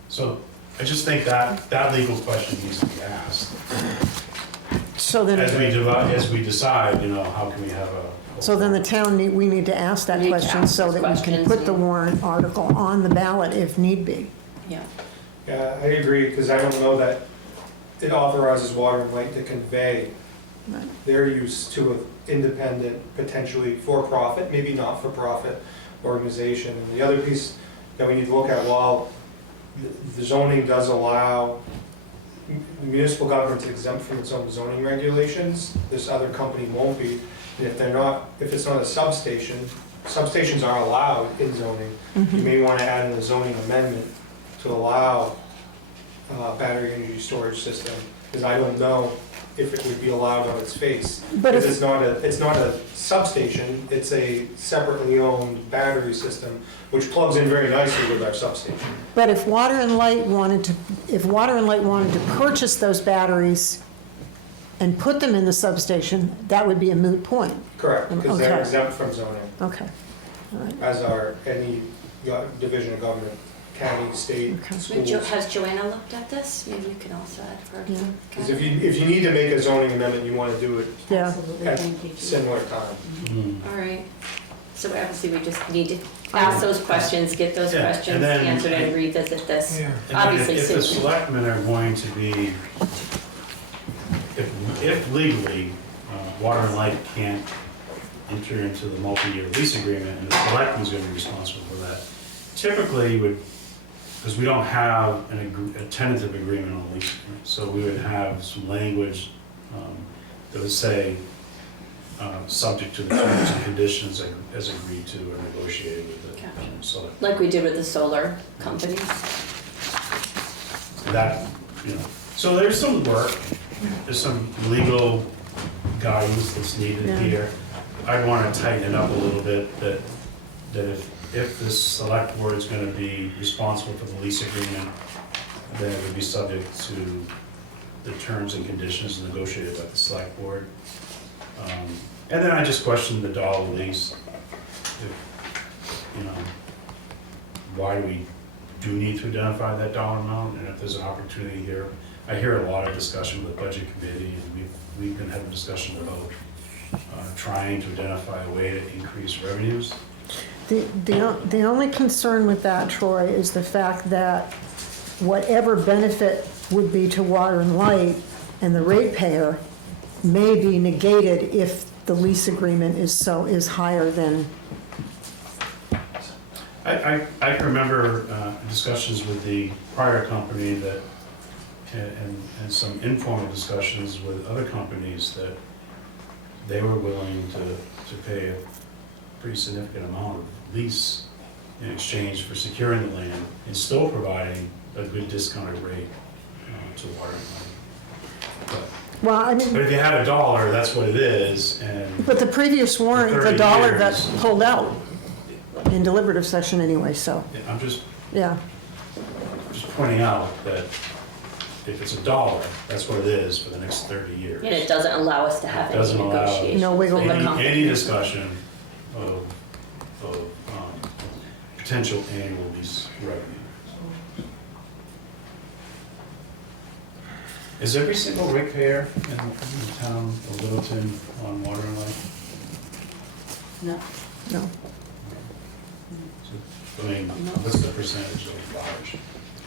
So I just think that legal question needs to be asked. So then, As we decide, how can we have the town, we need to ask that We need to question ask so those that we can questions put the and- warrant article on the ballot if need be. Yeah. Yeah, I agree, because I don't know that it authorizes water and light to convey Right. their use to an independent, potentially for-profit, maybe not-for-profit organization. And the other piece that we need to look at, while the zoning does allow municipal government to exempt from its own zoning regulations, this other company won't be. And if it's not a substation, substations are allowed in zoning. You may want to add in a zoning amendment to allow battery energy storage system, because I don't know if it would be allowed on its face. But Because if, it's not a substation, it's a separately owned battery system, which plugs in very nicely with our substation. but if Water and Light wanted to purchase those batteries and put them in the substation, that would be a moot point. Correct, because they're Okay. exempt from zoning, Okay. All right. as are any division of government, county, state, Okay. schools. Has Joanna looked at this? Maybe you can also add her. Yeah. Because if you need to make a zoning amendment, you want to do it Yeah. Absolutely, at thank you. similar time. Mm. All right. So obviously we just need to ask those questions, get those Yeah, and questions then- answered and revisit this. Yeah. And then Obviously, if the soon. selectmen are going to be, if legally, water and light can't enter into the multi-year lease agreement, and the selectmen's gonna be responsible for that, typically you would, because we don't have a tentative agreement on lease, so we would have some language It would say, subject to the terms and conditions as agreed to or negotiated with the select. Like we did with the solar company. That, so there's some work, there's some legal guidance that's needed Yeah. here. I'd want to tighten it up a little bit, that if this select board is going to be responsible for the lease agreement, then it would be subject to the terms and conditions negotiated by the select board. And then I just questioned the dollar lease. Why do we need to identify that dollar amount, and if there's an opportunity here. I hear a lot of discussion with the budget committee, and we've been having discussion about trying to identify a way to increase revenues. The only concern with that, Troy, is the fact that whatever benefit would be to water and light and the ratepayer may be negated if the lease agreement is higher than. I can remember discussions with the prior company that, and some informal discussions with other companies that they were willing to pay a pretty significant amount of lease in exchange for securing the land and still providing a good discounted rate to water and light. Well, I mean, But if you had a dollar, that's what it is, and but the previous warrant, the 30 dollar got years. pulled out in deliberative session anyway, so, I'm just yeah. pointing out that if it's a dollar, that's what it is for the next 30 years. And it doesn't allow us to have any Doesn't allow negotiations No wiggle with the room. company. Any discussion of potential annual lease revenue. Is every single ratepayer in the town of Littleton on water and light? No. No. I mean, what's the percentage of large?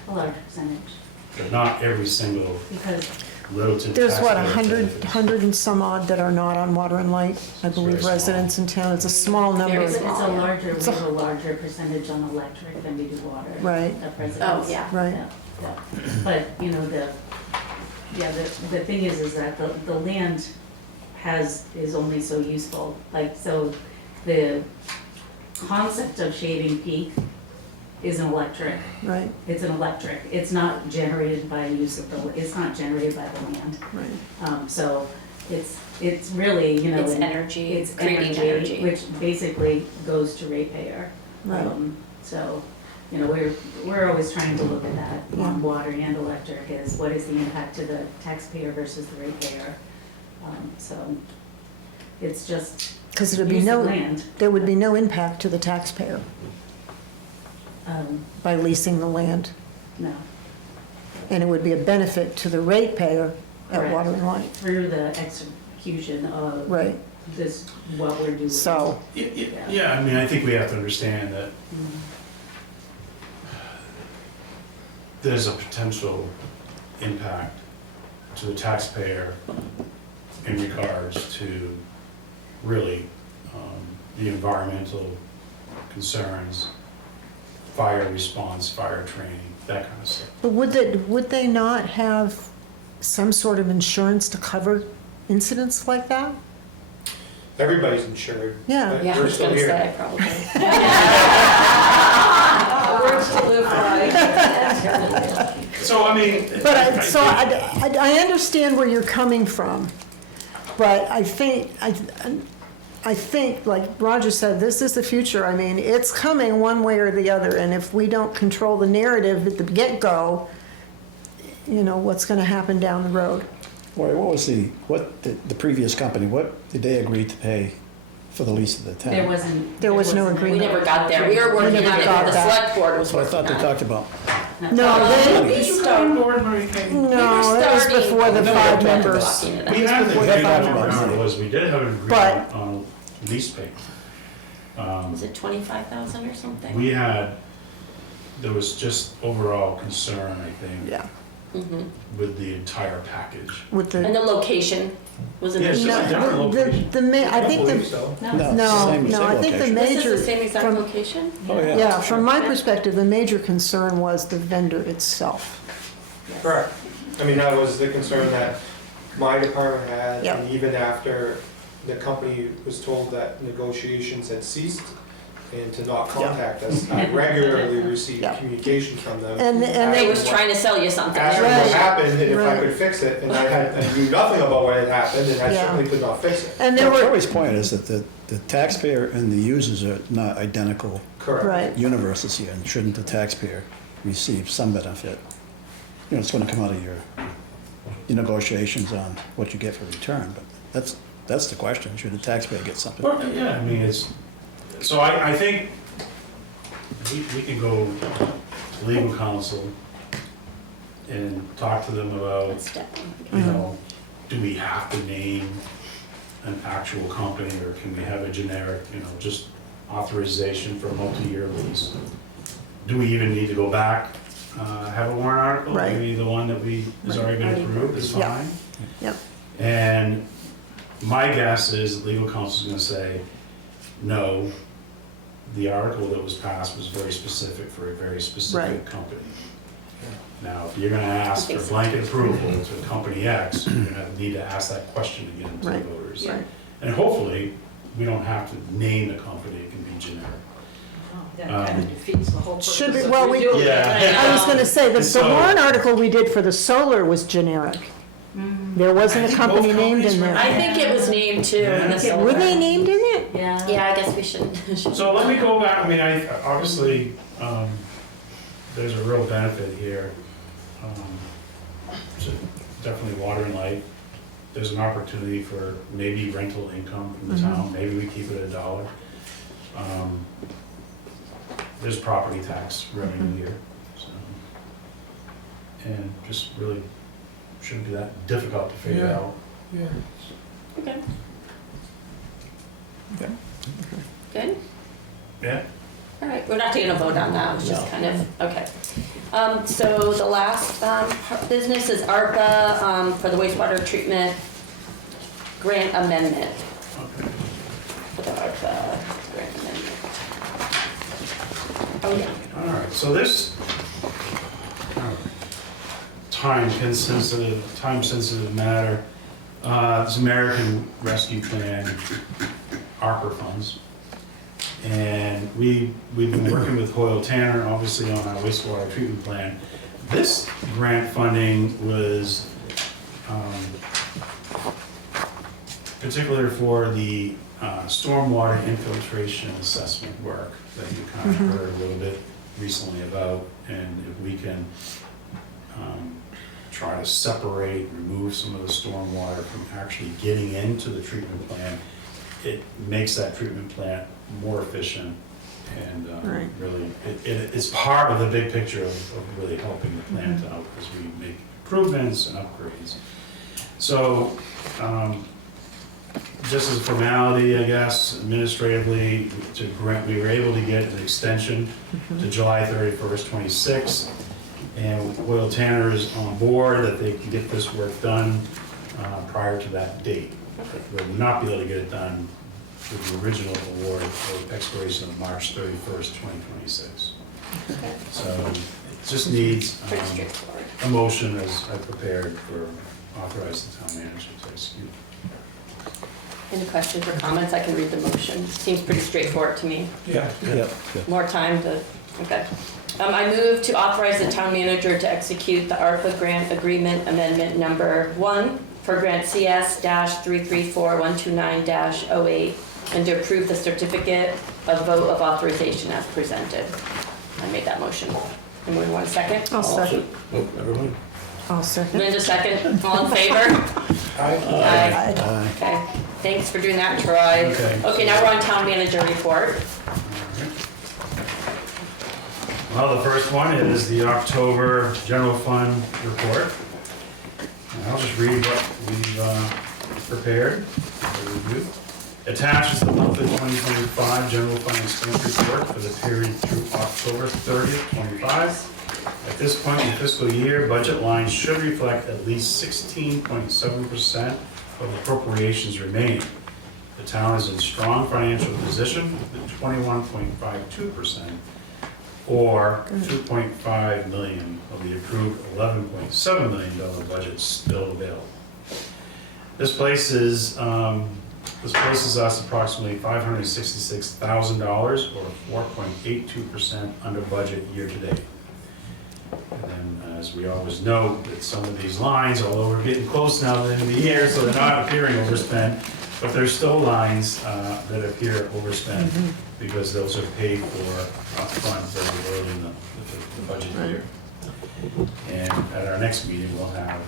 A large percentage, But not every single because Littleton There's what, taxpayer 100 and some odd that are not on water and light, I believe, very small. residents in town. It's a small number. Very it's small. a larger, we It's a- have a larger percentage on electric than we do water. Right. Of residents. Oh, yeah. Right. Yeah. But, the thing is that the land is only so useful. Like, so the concept of shaving peak is an electric. Right, It's an electric. It's not generated by use of it's not generated by the land. right. So it's really, It's an- energy, it's creating energy. which basically goes to ratepayer. Right. So, we're always trying to look at that Yeah. on water and electric, is what is the impact to the taxpayer versus the ratepayer? So it's just Because there would be no impact to the taxpayer by leasing the land, No, and it would be a benefit to the ratepayer at Correct. water and light. through the execution of Right, this, what we're doing. so, Yeah, I mean, I think we have to understand that Mhm. there's a potential impact to the taxpayer in regards to really the environmental concerns, fire response, fire training, that kind of stuff. but would they not have some sort of insurance to cover incidents like that? Everybody's insured. Yeah. but Yeah, I we're was still gonna here. say, probably. Words to live by. So, I mean. But I understand where you're coming from, but I think, like Roger said, this is the future. I mean, it's coming one way or the other, and if we don't control the narrative at the get-go, what's gonna happen down the road? What was the previous company, what did they agree to pay for the lease of the town? There was no We agreement. never got there. We were working never on it, got the that. select board was So I thought working they on it. talked about, No, We started, no, it was starting- before the No, five talking members. about- talking to We them. had the before the agreement, five I members. remember, was we did have an agreement But- on lease payment. Was it 25,000 or something? There was just overall concern, I think, Yeah, Mhm. with the entire package. with And the, the location was an Yeah, it's issue. just a different no, location. I think believe the, so. no, no, same I think the location. This is major, the same exact from- location? Oh, yeah. yeah, from my perspective, the major concern was the vendor itself. Correct. I mean, that was the concern that my department had, Yep. and even after the company was told that negotiations had ceased and to not contact us, I regularly received Yep. communication from them. And They they was trying to sell you something. Asking what Right. happened and if I Right. could fix it, and I knew nothing about what had happened, and I Yeah. certainly could not fix it. and there were, Corey's point is that the taxpayer and the users are not identical Correct. right, universes here, and shouldn't the taxpayer receive some benefit? You know, it's gonna come out of your negotiations on what you get for return, but that's the question, should the taxpayer get something? Well, yeah, I mean, so I think we can go to legal counsel and talk to them about, That's step you know, do we have to name an actual company, or can we have a generic, you know, just authorization for a multi-year lease? Do we even need to go back, have a warrant article? Right. Maybe the one that has already been Already approved is Yeah. fine. Yep. And my guess is that legal counsel is gonna say, no, the article that was passed was very specific for a very specific Right. company. Now, if you're gonna ask I think for so. blanket approval to company X, you're gonna need to ask that question again to the Right. voters. Yeah. And hopefully, we don't have to name the company, it can be generic. That kind of defeats the whole purpose Should we- of well, we- redoing it. Yeah. I was gonna say, the So- warrant article we did for the solar was generic. There wasn't a I think company both named in companies were- there. I think it was named too in the Yeah. solar. Were they named in it? Yeah. Yeah, I guess we should. So let me go back, I mean, obviously, there's a real benefit here. So definitely water and light. There's an opportunity for maybe rental income from the town, maybe we keep it $1. There's property tax revenue here, so. And just really shouldn't be that difficult to figure Yeah. out. Yeah. Okay. Yeah. Good? Yeah? All right, we're not taking a vote on that, it's just No. kind of, okay. So the last business is ARPA for the wastewater treatment grant amendment. Okay. For the ARPA grant amendment. Oh, yeah. All right, so this time-sensitive matter, this American Rescue Plan ARPA funds. And we've been working with Hoyle Tanner, obviously, on our wastewater treatment plan. This grant funding was particular for the stormwater infiltration assessment work that you kind of heard a little bit recently about. And if we can try to separate, remove some of the stormwater from actually getting into the treatment plant, it makes that treatment plant more efficient and Right. really, it's part of the big picture of really helping the plant out as we make improvements and upgrades. So, just as a formality, I guess, administratively, we were able to get an extension to July 31st, 26. And Will Tanner is on board that they can get this work done prior to that date. But we'll not be able to get it done with the original award for expiration of March 31st, 2026. Okay. So it just needs Pretty straightforward. a motion as I prepared for authorize the town manager to execute. Any questions or comments? I can read the motion. Seems pretty straightforward to me. Yeah. Yeah, yeah. More time to, okay. I move to authorize the town manager to execute the ARPA grant agreement amendment number 1 for grant CS-334129-08 and to approve the certificate of vote of authorization as presented. I made that motion. Anyone want a second? I'll second. I'll second. Linda second. All in favor? Aye. Aye. Aye. Okay, thanks for doing that, Troy. Okay. Okay, now we're on town manager report. Well, the first one is the October general fund report. And I'll just read what we've prepared for review. Attached is the monthly 2025 general fund expense report for the period through October 30th, 25. At this point in the fiscal year, budget lines should reflect at least 16.7% of appropriations remaining. The town is in strong financial position with 21.52%, or $2.5 million of the approved $11.7 million budget still available. This places us approximately $566,000 or 4.82% under budget year to date. And then, as we always note, that some of these lines, although we're getting close now to the end of the year, so they're not appearing overspent, but there's still lines that appear overspent because those are paid for upfront very early in the budget year. And at our next meeting, we'll have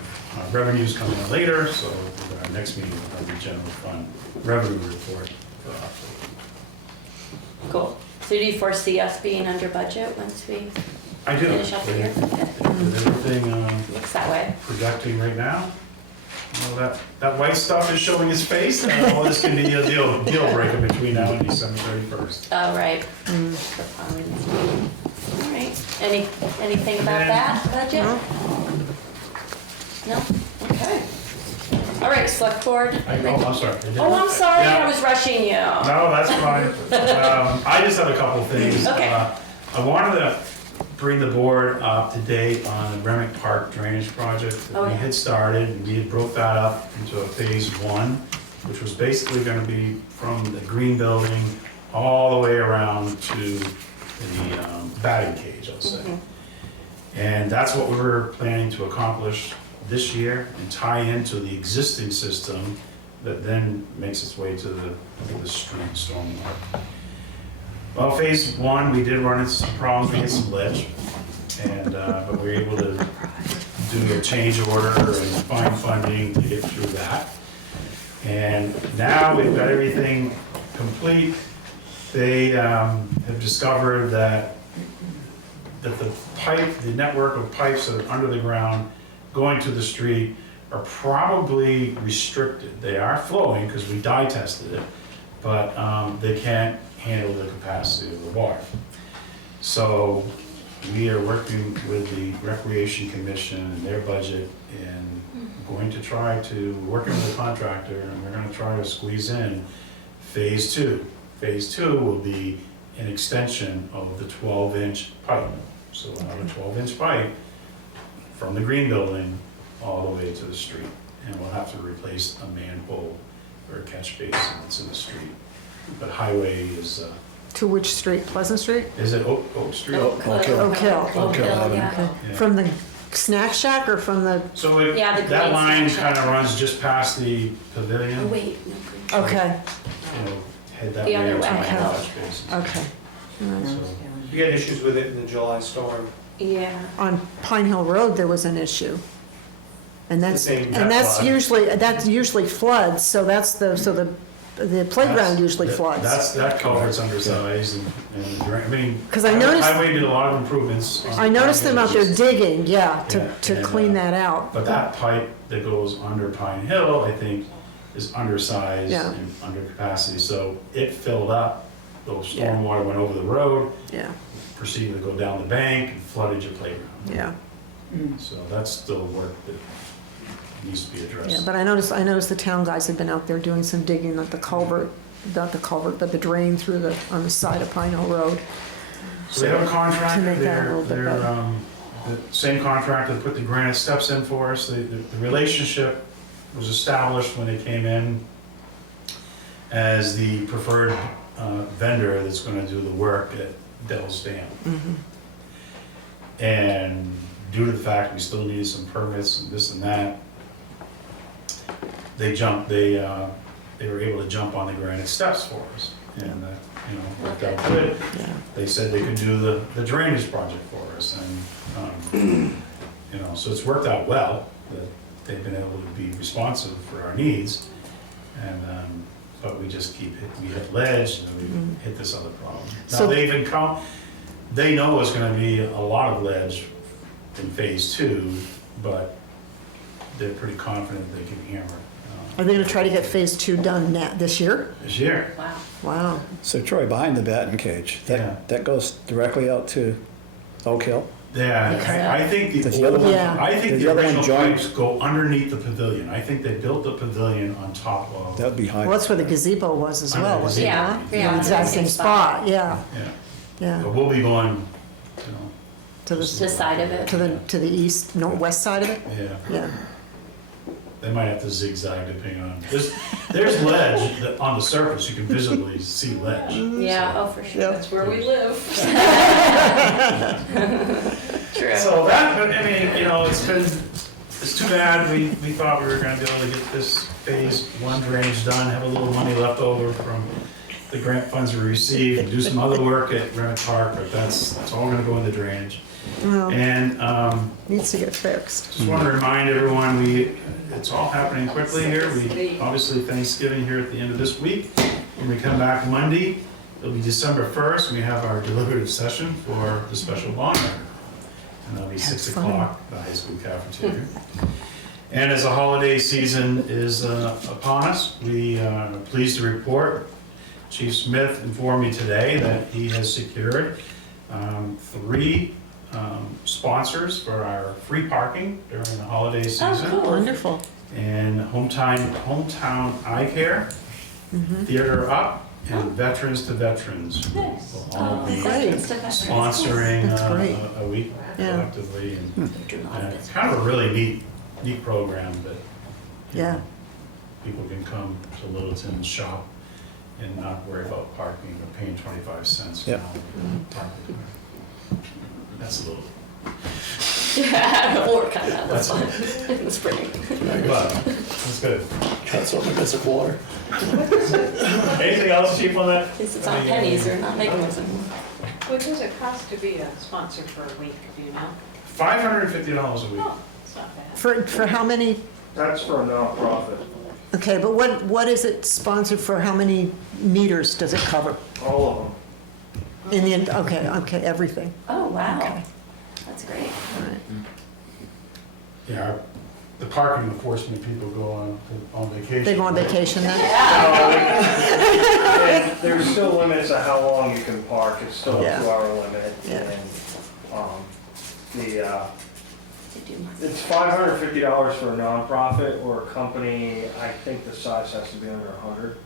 revenues coming in later, so at our next meeting, we'll have the general fund revenue report for October. Cool. So do you foresee us being under budget once we I do. finish up the year? Okay. With everything Looks that way. projecting right now, you know, that white stuff is showing its face, and all this can be a deal breaker between now and December 31st. Oh, right. For fine. All right. Anything about that budget? No? Okay. All right, select board. I'm sorry. Oh, I'm sorry, Yeah. I was rushing you. No, that's fine. I just have a couple things. Okay. I wanted to bring the board up to date on the Remick Park drainage project that Oh, we yeah. had started, and we had broke that up into a phase 1, which was basically gonna be from the green building all the way around to the batting cage, I'll say. And that's what we were planning to accomplish this year and tie into the existing system that then makes its way to the stream stormwater. Well, phase 1, we did run into some problems, we had some ledge, and, but we were able to do a change order and find funding to get through that. And now we've got everything complete. They have discovered that the network of pipes that are under the ground going to the street are probably restricted. They are flowing because we dye tested it, but they can't handle the capacity of the water. So we are working with the Recreation Commission and their budget and going to try to, working with the contractor, and we're gonna try to squeeze in phase 2. Phase 2 will be an extension of the 12-inch pipe. So we'll have a 12-inch pipe from the green building all the way to the street. And we'll have to replace a manhole or a catch basin that's in the street. But highway is, To which street? Pleasant Street? is it Oak Street? Oak Hill. Oak Hill. Oak Hill, Avenue. yeah. Yeah. From the snack shack or from the, So Yeah, the that green line section. kind of runs just past the pavilion. Oh, wait. No, okay, You know, head that The way other to way, my okay. catch basin. okay. So, We had issues with it in the July storm. Yeah. On Pine Hill Road, there was an issue. And that's, The same and that's flood. usually floods, so that's the playground usually floods. That culvert's undersized and, I mean. 'Cause I noticed- Highway did a lot of improvements. on- I noticed them out there digging, yeah, Yeah, to and, clean that out. But that pipe that goes under Pine Hill, I think, is undersized Yeah. and under capacity, so it filled up. The Yeah. stormwater went over the road, Yeah, proceeded to go down the bank and flooded your playground. yeah, So that's still work that needs to be yeah, addressed. but I noticed the town guys had been out there doing some digging at the culvert, not the culvert, but the drain through on the side of Pine Hill Road. So they have a To contractor, make that a little they're, bit they're, better. the same contractor that put the granite steps in for us. The relationship was established when they came in as the preferred vendor that's gonna do the work at Devil's Dam. And due to the fact we still needed some permits and this and that, they were able to jump on the granite steps for us. And, worked out good. Yeah. They said they could do the drainage project for us, and, so it's worked out well, that they've been able to be responsive for our needs, and, but we just we hit ledge, and then we hit this other problem. So- Now, they know it's gonna be a lot of ledge in phase 2, but they're pretty confident they can hammer Are they gonna try to get phase 2 done this year? this year. Wow. Wow. So Troy, behind the batting cage, Yeah. that goes directly out to Oak Hill? Yeah, I think Does the other one- the does the other one original join? pipes go underneath the pavilion. I think they built the pavilion on top of. That'd be high. Well, that's where the gazebo was as Under well, the wasn't it? Yeah, In yeah. the exact same spot, yeah, Yeah, yeah. but we'll be going, To The the, side of it. to the east, northwest side of it? yeah. Yeah. They might have to zigzag depending on, there's ledge that on the surface, you can visibly see ledge. Yeah, oh, for sure. That's where we live. True. So that, but I mean, you know, it's too bad, we thought we were gonna be able to get this phase one drainage done, have a little money left over from the grant funds we received, and do some other work at Granite Park, but that's all gonna go in the drainage. Well, And, needs to get fixed. just want to remind everyone, it's all happening quickly here. Obviously Thanksgiving here at the end of this week. When we come back Monday, it'll be December 1st, and we have our deliberative session for the special bond measure. And that'll be 6 That's fun. o'clock, the high school cafeteria. And as the holiday season is upon us, we are pleased to report, Chief Smith informed me today that he has secured 3 sponsors for our free parking during the holiday season. cool. Wonderful. And Hometown Eye Care, Theater Up, and Veterans to Veterans will all be Great. sponsoring That's great. a week Yeah. collectively. And it's kind of a really neat program that Yeah. people can come to Littleton and shop and not worry about parking or paying 25 cents. Yep. now. That's a little, Yeah, or kind of, that's That's- fun, in the spring. but that's good. That's what makes it water. Anything else, Chief, on that? At least it's on pennies, or not making those anymore. What does it cost to be a sponsor for a week, do you know? $550 a week. Oh, it's not bad. For how many, That's for a nonprofit, okay, but what is it sponsored for? How many meters does it cover? all of them. In the, okay, everything. Oh, wow, Okay. that's great. All right. Yeah, the parking enforcement people go on vacation. They go on vacation then? And there's still limits to how long you can park, it's still a Yeah. 2-hour limit. Yeah. And, They do mine. it's $550 for a nonprofit or a company, I think the size has to be under 100.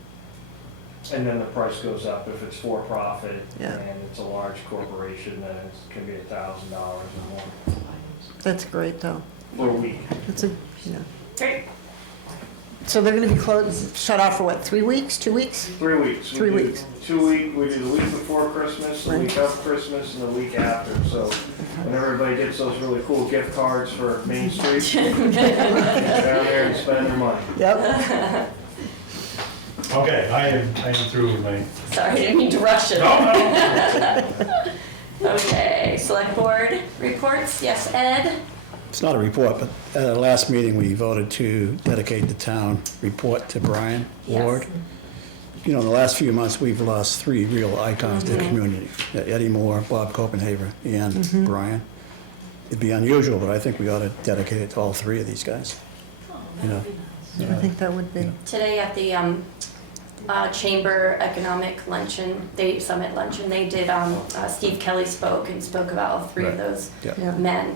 And then the price goes up if it's for-profit Yeah. and it's a large corporation, then it can be $1,000 or more That's great, though. for a week. It's a, yeah. Great. So they're gonna be closed, shut off for what, 3 weeks, 2 weeks? 3 weeks. We 3 do weeks. 2 week, we do the week before Christmas, the Right. week of Christmas, and the week after. So when everybody gets those really cool gift cards for Main Street, down there and spend their money. Yep. Okay, I am through with my, Sorry, I didn't mean to rush it. Okay, select board reports, yes, Ed? It's not a report, but at our last meeting, we voted to dedicate the town report to Brian Yes. Ward. You know, in the last few months, we've lost 3 real icons to the community. Eddie Moore, Bob Copenhaver, and Brian. It'd be unusual, but I think we ought to dedicate it to all 3 of these guys. You know, I think that would be, Today at the Chamber Economic Luncheon, Summit Luncheon, they did, Steve Kelly spoke about all 3 of Right. those yeah. yeah. men.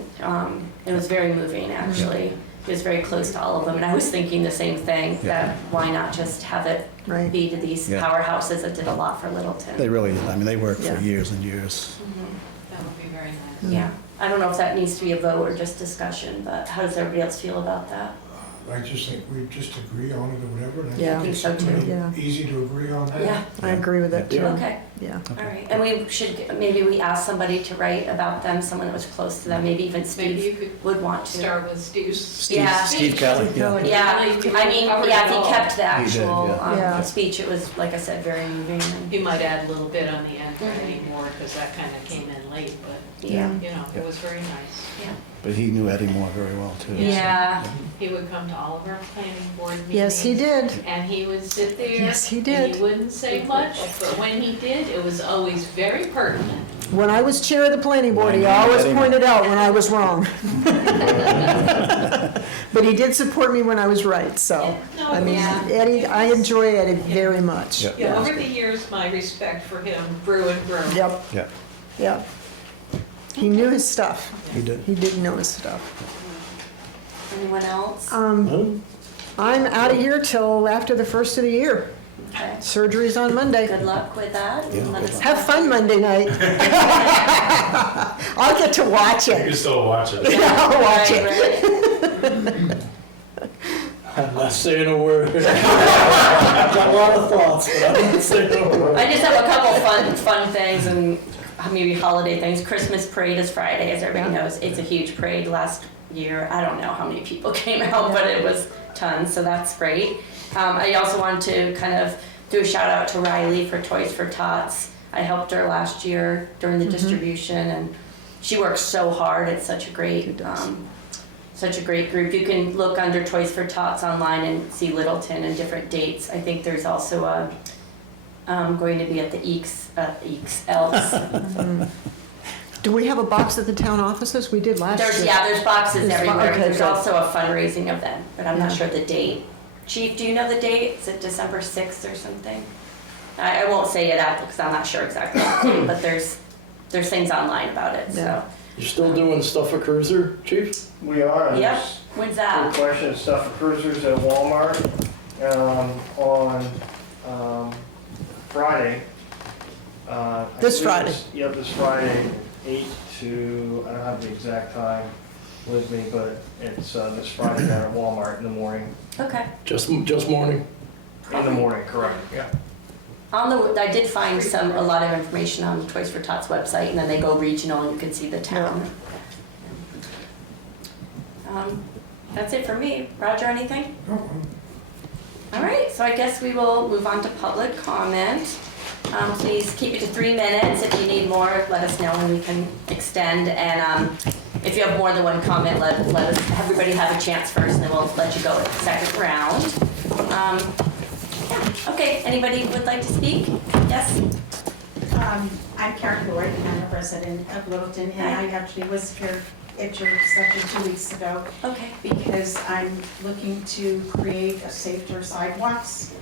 It was very moving, actually. He was very close to all of them, and I was thinking the same thing, Yeah. that why not just have it Right. be to these Yeah. powerhouses that did a lot for Littleton? They really, I mean, they worked Yeah. for years and years. That would be very nice. Yeah, I don't know if that needs to be a vote or just discussion, but how does everybody else feel about that? I just think we just agree on it or whatever. and Yeah. I think so, too. pretty Yeah. Easy to agree on that. Yeah, I agree with that too. okay, Yeah. all right. And we should, maybe we ask somebody to write about them, someone that was close to them, maybe even Maybe you Steve could would want to. start with Steve's. Steve Kelly, yeah. Yeah, I mean, yeah, if he kept the He did, actual yeah. speech, it was, like I said, very moving. and- You might add a little bit on the end for anymore, because that kind of came in late, but, Yeah, you know, it was very nice. But he knew Eddie Moore very well, too. yeah, He would come to all of our planning board meetings. Yes, he did. And he would sit there. Yes, he And did. he wouldn't say much, but when he did, it was always very pertinent. When I was chair of the planning board, he always pointed out when I was wrong. But he did support me when I was right, so, No, I mean, Yeah. Eddie, I enjoy Eddie very much. Yeah. Yeah, over the years, my respect for him grew and grew. Yep, Yeah, yep. He knew his stuff. he did. He did know his stuff. anyone else? I'm out of here till after the first of the year. Okay. Surgery's on Monday. Good luck with that. Yeah. Let us Have fun Monday night. I'll get to watch you it. can still watch it. I'll watch Right, it. right. I'm not saying a word. I've got a lot of thoughts, but I'm not saying a word. I just have a couple fun things and maybe holiday things. Christmas parade is Friday, as everybody knows. It's a huge parade. Last year, I don't know how many people came out, but it was tons, so that's great. I also want to kind of do a shout out to Riley for Toys for Tots. I helped her last year during the distribution, and she works so hard. It's such a great group. You can look under Toys for Tots online and see Littleton and different dates. I think there's also a going to be at the Elks. Do we have a box at the town offices? We did last year. There's boxes everywhere. Okay, There's good. also a fundraising event, but I'm not sure the date. Chief, do you know the date? Is it December 6th or something? I won't say it out because I'm not sure exactly the date, but there's things online about it, so. Yeah. You're still doing stuff for Cruiser, Chief? We are. and Yep, there's when's Good that? question. Stuff for cruisers at Walmart on Friday. I This believe Friday. Yep, this Friday, 8 to, I don't have the exact time with me, but it's this Friday down at Walmart in the morning. Okay. Just morning? In the morning, correct, yeah. I did find a lot of information on the Toys for Tots website, and then they go regional and you can see the town. That's it for me. Roger, anything? No, All right, so I guess we will move on to public comment. Please keep it to 3 minutes. If you need more, let us know and we can extend. And if you have more than one comment, let us, everybody have a chance first, and then we'll let you go at the second round. Okay, anybody would like to speak? Yes? I'm Karen Lloyd, and I'm a resident of Littleton, and I actually was here at your session 2 weeks ago Okay. because I'm looking to create a safer sidewalks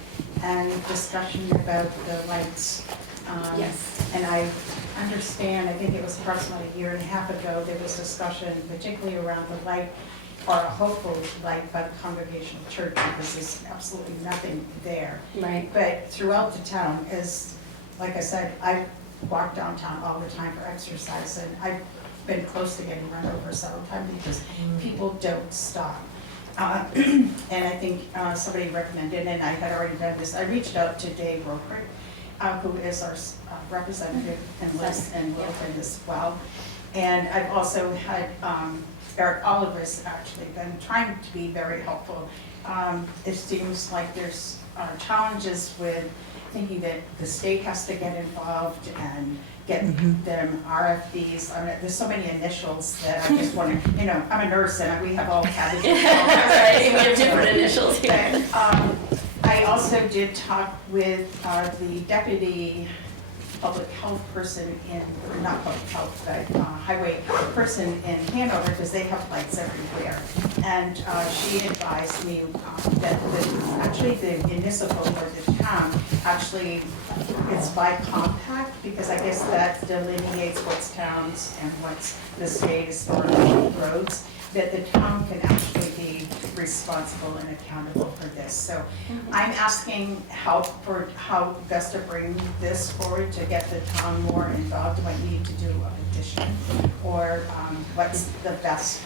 and discussion about the lights. Yes. And I understand, I think it was approximately a year and a half ago, there was discussion, particularly around the light, or a hopeful light by the Congregational Church, because there's absolutely nothing there. Right. But throughout the town, like I said, I walk downtown all the time for exercise, and I've been close to getting run over several times because people don't stop. And I think somebody recommended, and I had already done this, I reached out to Dave Roker, who is our representative and lives in Littleton as well. And I've also had Eric Oliver's actually been trying to be very helpful. It seems like there's challenges with thinking that the state has to get involved and get them RFPs. I mean, there's so many initials that I just want to, I'm a nurse and we have all cabbages. Right, we have different initials here. I also did talk with the deputy public health person not public health, but highway person in Hanover, because they have lights everywhere. And she advised me that actually the municipal or the town, actually it's by compact, because I guess that delineates what's towns and what's the state as far as roads, that the town can actually be responsible and accountable for this. So I'm asking help for how best to bring this forward to get the town more involved. Do I need to do a petition, or what's the best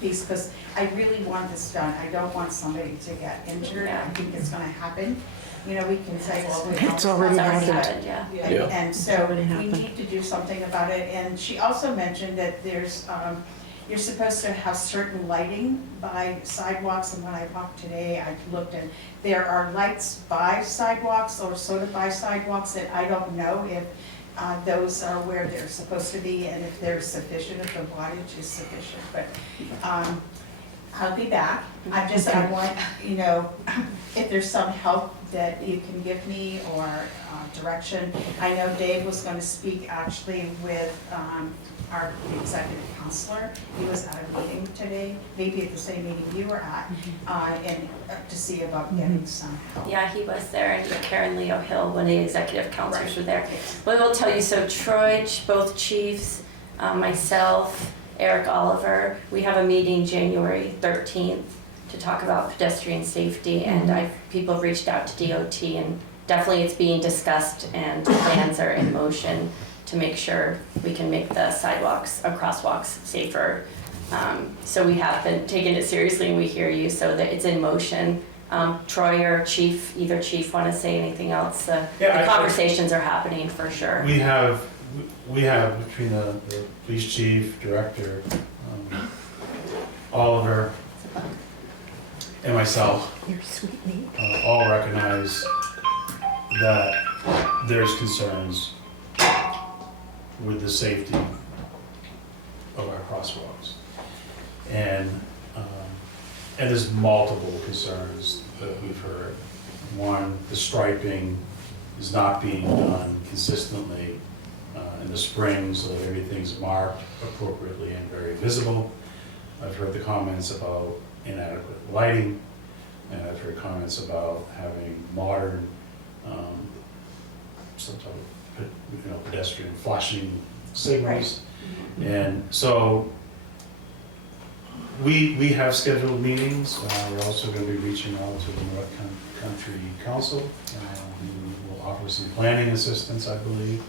piece? Because I really want this done. I don't want somebody to get injured. I think it's going to happen. We can say, well, It's already happened. Yeah. And so already we happened. need to do something about it. And she also mentioned that there's you're supposed to have certain lighting by sidewalks, and when I walked today, I looked, and there are lights by sidewalks or sort of by sidewalks, and I don't know if those are where they're supposed to be and if they're sufficient, if the wattage is sufficient, but I'll be back. I want, if there's some help that you can give me or direction. I know Dave was going to speak actually with our executive counselor. He was at a meeting today, maybe at the same meeting you were at, and to see about getting some help. Yeah, he was there, and Karen Leo Hill, one of the executive counselors, were there. But I will tell you, so Troy, both chiefs, myself, Eric Oliver, we have a meeting January 13th to talk about pedestrian safety, and people have reached out to DOT, and definitely it's being discussed, and plans are in motion to make sure we can make the sidewalks and crosswalks safer. So we have been taking it seriously and we hear you, so that it's in motion. Troy or Chief, either Chief want to say anything else? The conversations are happening for sure. We have between the police chief, director, Oliver, and myself, You're sweet meat. all recognize that there's concerns with the safety of our crosswalks. And there's multiple concerns that we've heard. One, the striping is not being done consistently in the spring so that everything's marked appropriately and very visible. I've heard the comments about inadequate lighting, and I've heard comments about having modern, some type of, pedestrian flashing signals. Right. And so we have scheduled meetings. We're also going to be reaching out to the North Country Council, who will offer some planning assistance, I believe,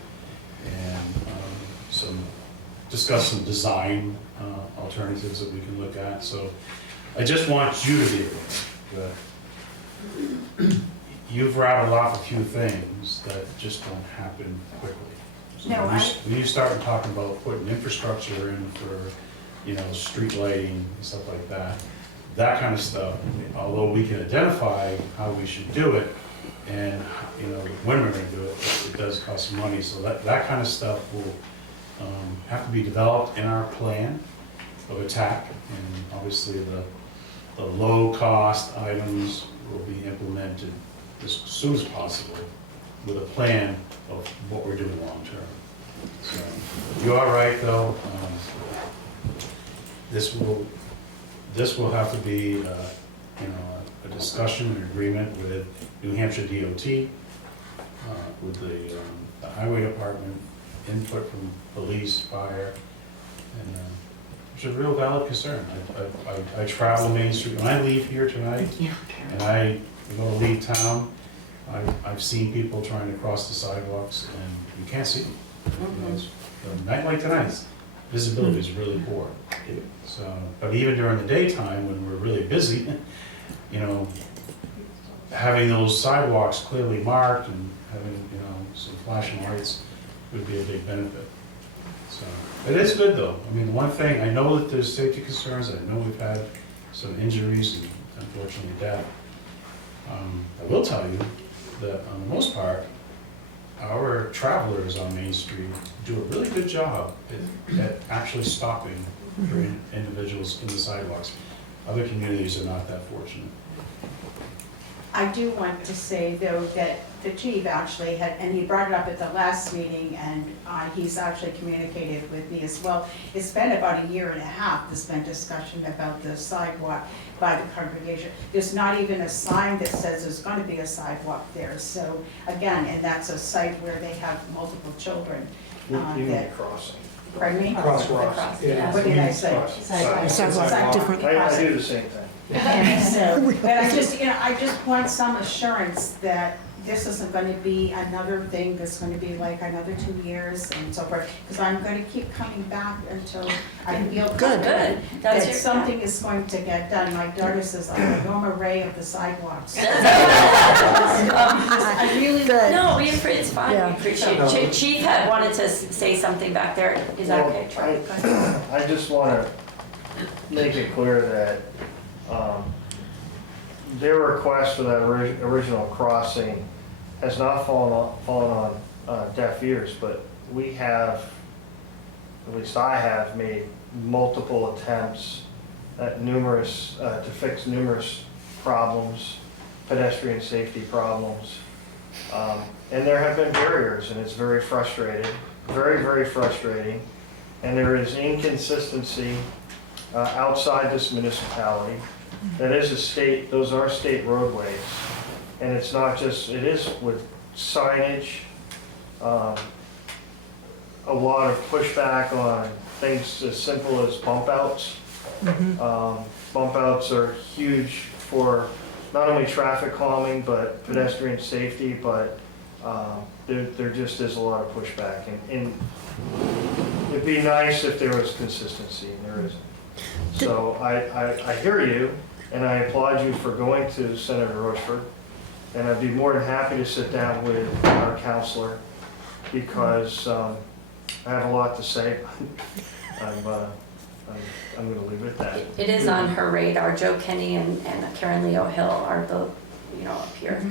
and discuss some design alternatives that we can look at. So I just want you to be aware that you've rattled off a few things that just don't happen quickly. So No, when you start talking about putting infrastructure in for, street lighting and stuff like that, that kind of stuff, although we can identify how we should do it and, when we're gonna do it, it does cost money. So that kind of stuff will have to be developed in our plan of attack. And obviously the low-cost items will be implemented as soon as possible with a plan of what we're doing long-term. So you are right, though. This will have to be, a discussion and agreement with New Hampshire DOT, with the Highway Department, input from police, fire, and it's a real valid concern. I travel Main Street. When I leave here tonight, and I go to leave town, I've seen people trying to cross the sidewalks, and you can't see them. A night like tonight's visibility is really poor. So, but even during the daytime, when we're really busy, having those sidewalks clearly marked and having, some flashing lights would be a big benefit. So, it is good though. I mean, one thing, I know that there's safety concerns. I know we've had some injuries and unfortunately death. I will tell you that on the most part, our travelers on Main Street do a really good job at actually stopping for individuals in the sidewalks. Other communities are not that fortunate. I do want to say, though, that the chief actually had, and he brought it up at the last meeting, and he's actually communicated with me as well. It's been about a year and a half, there's been discussion about the sidewalk by the congregation. There's not even a sign that says there's going to be a sidewalk there. So again, and that's a site where they have multiple children. You mean that- crossing. Pardon me? Crosswalks. Yeah. What did I say? Sidewalk. Different. I do the same thing. And so, but I just want some assurance that this isn't going to be another thing that's going to be like another 2 years and so forth, because I'm going to keep coming back until I feel Good. that That's your- something is going to get done. My daughter says, I'm a Norma Ray of the sidewalks. I really, Good. No, it's fine, Yeah. we appreciate it. Chief had wanted to say something back there. Is that okay, Troy? Go ahead. I just want to make it clear that their request for that original crossing has not fallen on deaf ears, but we have, at least I have, made multiple attempts at to fix numerous problems, pedestrian safety problems. And there have been barriers, and it's very frustrating, very, very frustrating. And there is inconsistency outside this municipality. That is a state, those are state roadways. And it's not just, it is with signage, a lot of pushback on things as simple as bump outs. Bump outs are huge for not only traffic calming, but pedestrian safety, but there just is a lot of pushback. And it'd be nice if there was consistency, and there isn't. So I hear you, and I applaud you for going to Senator Rochford, and I'd be more than happy to sit down with our counselor, because I have a lot to say. I'm gonna leave it at that. It is on her radar. Joe Kenny and Karen Leo Hill are both, up here.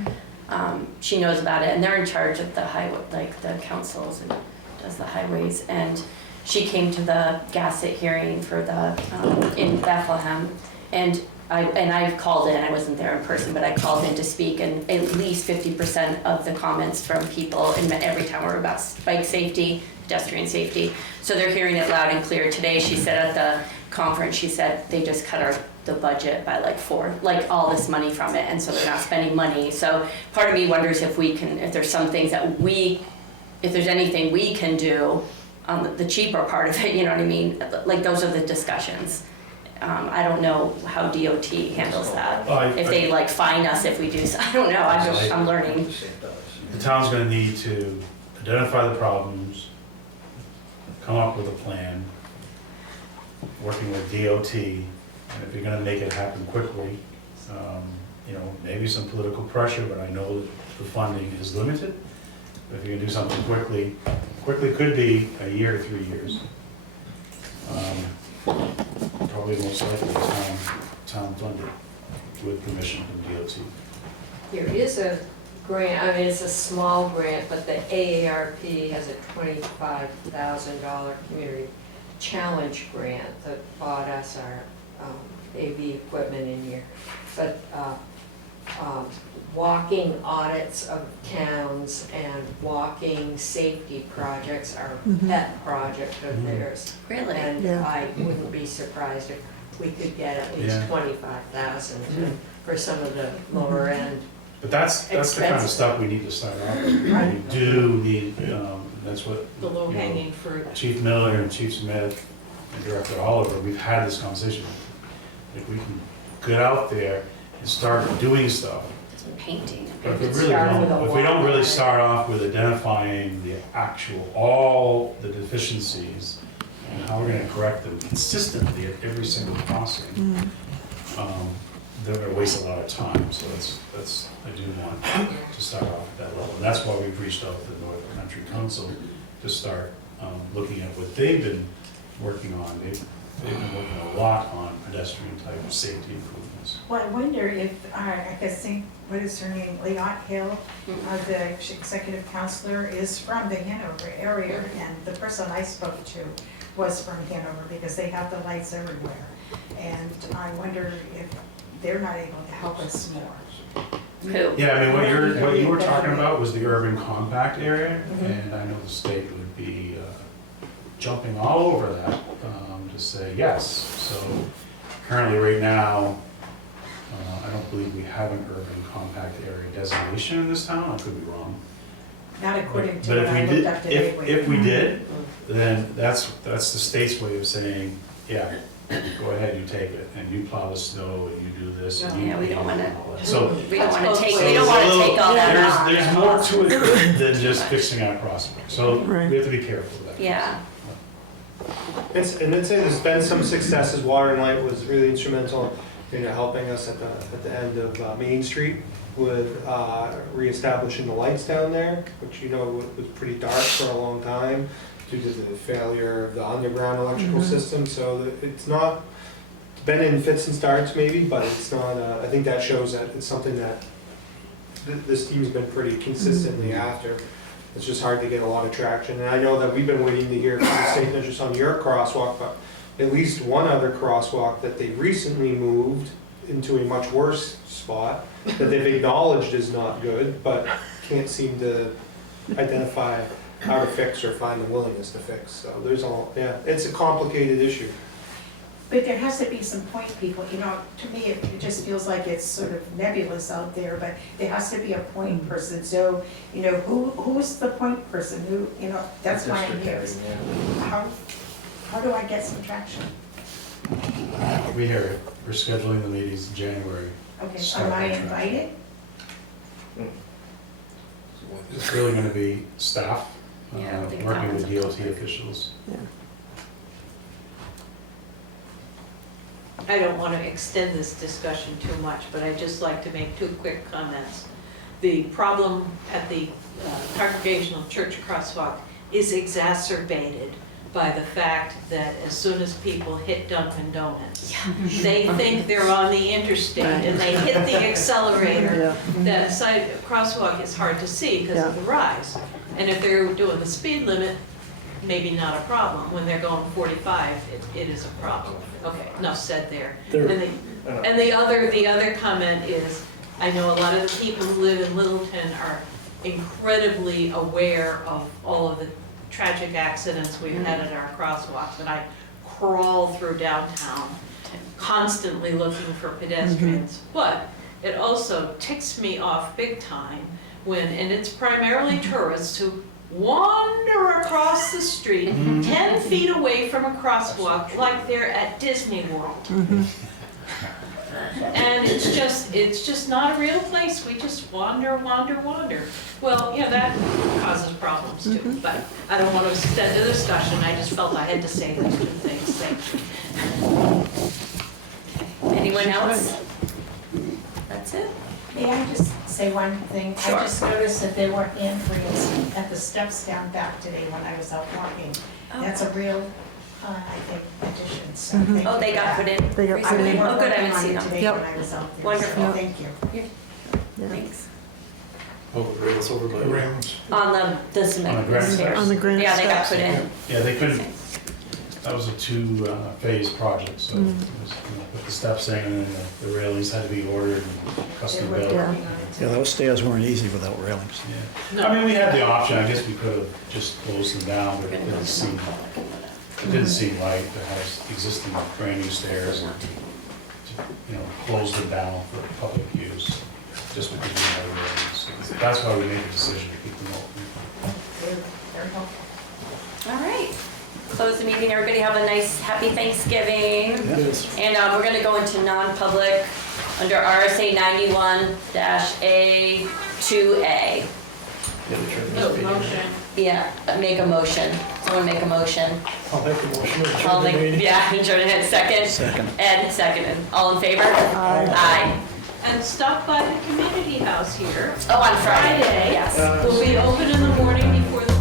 She knows about it, and they're in charge of the highway, like the councils and does the highways. And she came to the Gasset hearing for the, in Bethlehem, and I called in. I wasn't there in person, but I called in to speak, and at least 50% of the comments from people in every town were about bike safety, pedestrian safety. So they're hearing it loud and clear. Today, she said at the conference, she said they just cut the budget by like all this money from it, and so they're not spending money. So part of me wonders if there's some things that if there's anything we can do on the cheaper part of it, you know what I mean? Like those are the discussions. I don't know how DOT handles that. If they fine us if we do, I don't know, I'm learning. The town's gonna need to identify the problems, come up with a plan, working with DOT, and if you're gonna make it happen quickly, maybe some political pressure, but I know that the funding is limited. But if you're gonna do something quickly could be a year to 3 years. Probably most likely town funded with permission from DOT. There is a grant, it's a small grant, but the AARP has a $25,000 community challenge grant that bought us our AV equipment in here. But walking audits of towns and walking safety projects are a pet project of theirs. Really? And Yeah. I wouldn't be surprised if we could get at least 25,000 for some of the lower end. But that's the kind of Expensive. stuff we need to start off with. We do need, that's what. The low hanging fruit. Chief Miller and Chief Smith and Director Oliver, we've had this conversation. If we can get out there and start doing stuff. Some painting. But if Start with a we don't really wall. start off with identifying all the deficiencies and how we're gonna correct them consistently at every single crossing, they're gonna waste a lot of time. So that's I do want to start off at that level. And that's why we've reached out to the North Country Council to start looking at what they've been working on. They've been working a lot on pedestrian type safety improvements. Well, I wonder if, I guess, what is her name, Leon Hill, the executive counselor, is from the Hanover area, and the person I spoke to was from Hanover, because they have the lights everywhere. And I wonder if they're not able to help us more. Who? Yeah, I mean, what you were talking about was the urban compact area, and I know the state would be jumping all over that to say yes. So currently, right now, I don't believe we have an urban compact area designation in this town. I could be wrong. Not according to But what I looked up today. if we did, then that's the state's way of saying, yeah, go ahead, you take it, and you plow the snow, and you do this, and you. Yeah, we don't wanna- and all that. So We don't want to take so all that off. there's more to it than just fixing our crosswalk. So Right. we have to be careful of that. Yeah. And I'd say there's been some successes. Water and Light was really instrumental in helping us at the end of Main Street with reestablishing the lights down there, which was pretty dark for a long time due to the failure of the underground electrical system. So it's been in fits and starts maybe, but it's not. I think that shows that it's something that this team's been pretty consistently after. It's just hard to get a lot of traction. And I know that we've been waiting to hear from the state, not just on your crosswalk, but at least one other crosswalk that they recently moved into a much worse spot that they've acknowledged is not good, but can't seem to identify how to fix or find the willingness to fix. So it's a complicated issue. But there has to be some point people, to me, it just feels like it's sort of nebulous out there, but there has to be a point person. So, who's the point person? That's why I'm here. How do I get some traction? We hear it. We're scheduling the meetings in January. Okay, Start am I that invited? It's really gonna be staff, Yeah, I think that working one's with a DOT conflict. officials. Yeah. I don't want to extend this discussion too much, but I'd just like to make 2 quick comments. The problem at the Congregational Church crosswalk is exacerbated by the fact that as soon as people hit Dunkin' Donuts, they think they're on the interstate and they hit the accelerator. That side crosswalk is hard to see because of the rise. And if they're doing the speed limit, maybe not a problem. When they're going 45, it is a problem. Okay, enough said there. And the other comment is, I know a lot of the people who live in Littleton are incredibly aware of all of the tragic accidents we've had at our crosswalks, and I crawl through downtown constantly looking for pedestrians. But it also ticks me off big time when, and it's primarily tourists who wander across the street 10 feet away from a crosswalk like they're at Disney World. And it's just not a real place. We just wander. Well, that causes problems too, but I don't want to extend the discussion. I just felt I had to say those 2 things. Thank you. Anyone else? That's it? May I just say one thing? Sure. I just noticed that there were handrails at the steps down back today when I was out walking. That's a real, I think, addition, so thank you. Oh, they got put in? They got put in. Oh, good, I haven't seen them. Today Yep. when I was out there. Wonderful. So thank you. Yeah. Thanks. Oh, the rails over by. The railings. On the cement granite stairs. On the granite Yeah, they got steps. put in. Yeah, they couldn't, that was a 2-phase project, so it was, put the steps in and then the railings had to be ordered and custom built. Yeah. Yeah, those stairs weren't easy without railings. Yeah. I mean, we had the option, I guess we could have just closed them down, but it didn't seem right to have existing brand new stairs and to, close them down for public use, just because we had railings. So that's why we made the decision to keep them open. Very helpful. All right. Close the meeting. Everybody have a nice, happy Thanksgiving. Yes. And we're going to go into non-public under RSA 91-A2A. No, motion. Yeah, make a motion. Someone make a motion. I'll make a motion to I'll adjourn the make, meeting. yeah, Jordan had second. Second. Ed seconded. All in favor? Aye. And stop by the community house here. Oh, on Friday. Friday. Yes. We'll be open in the morning before the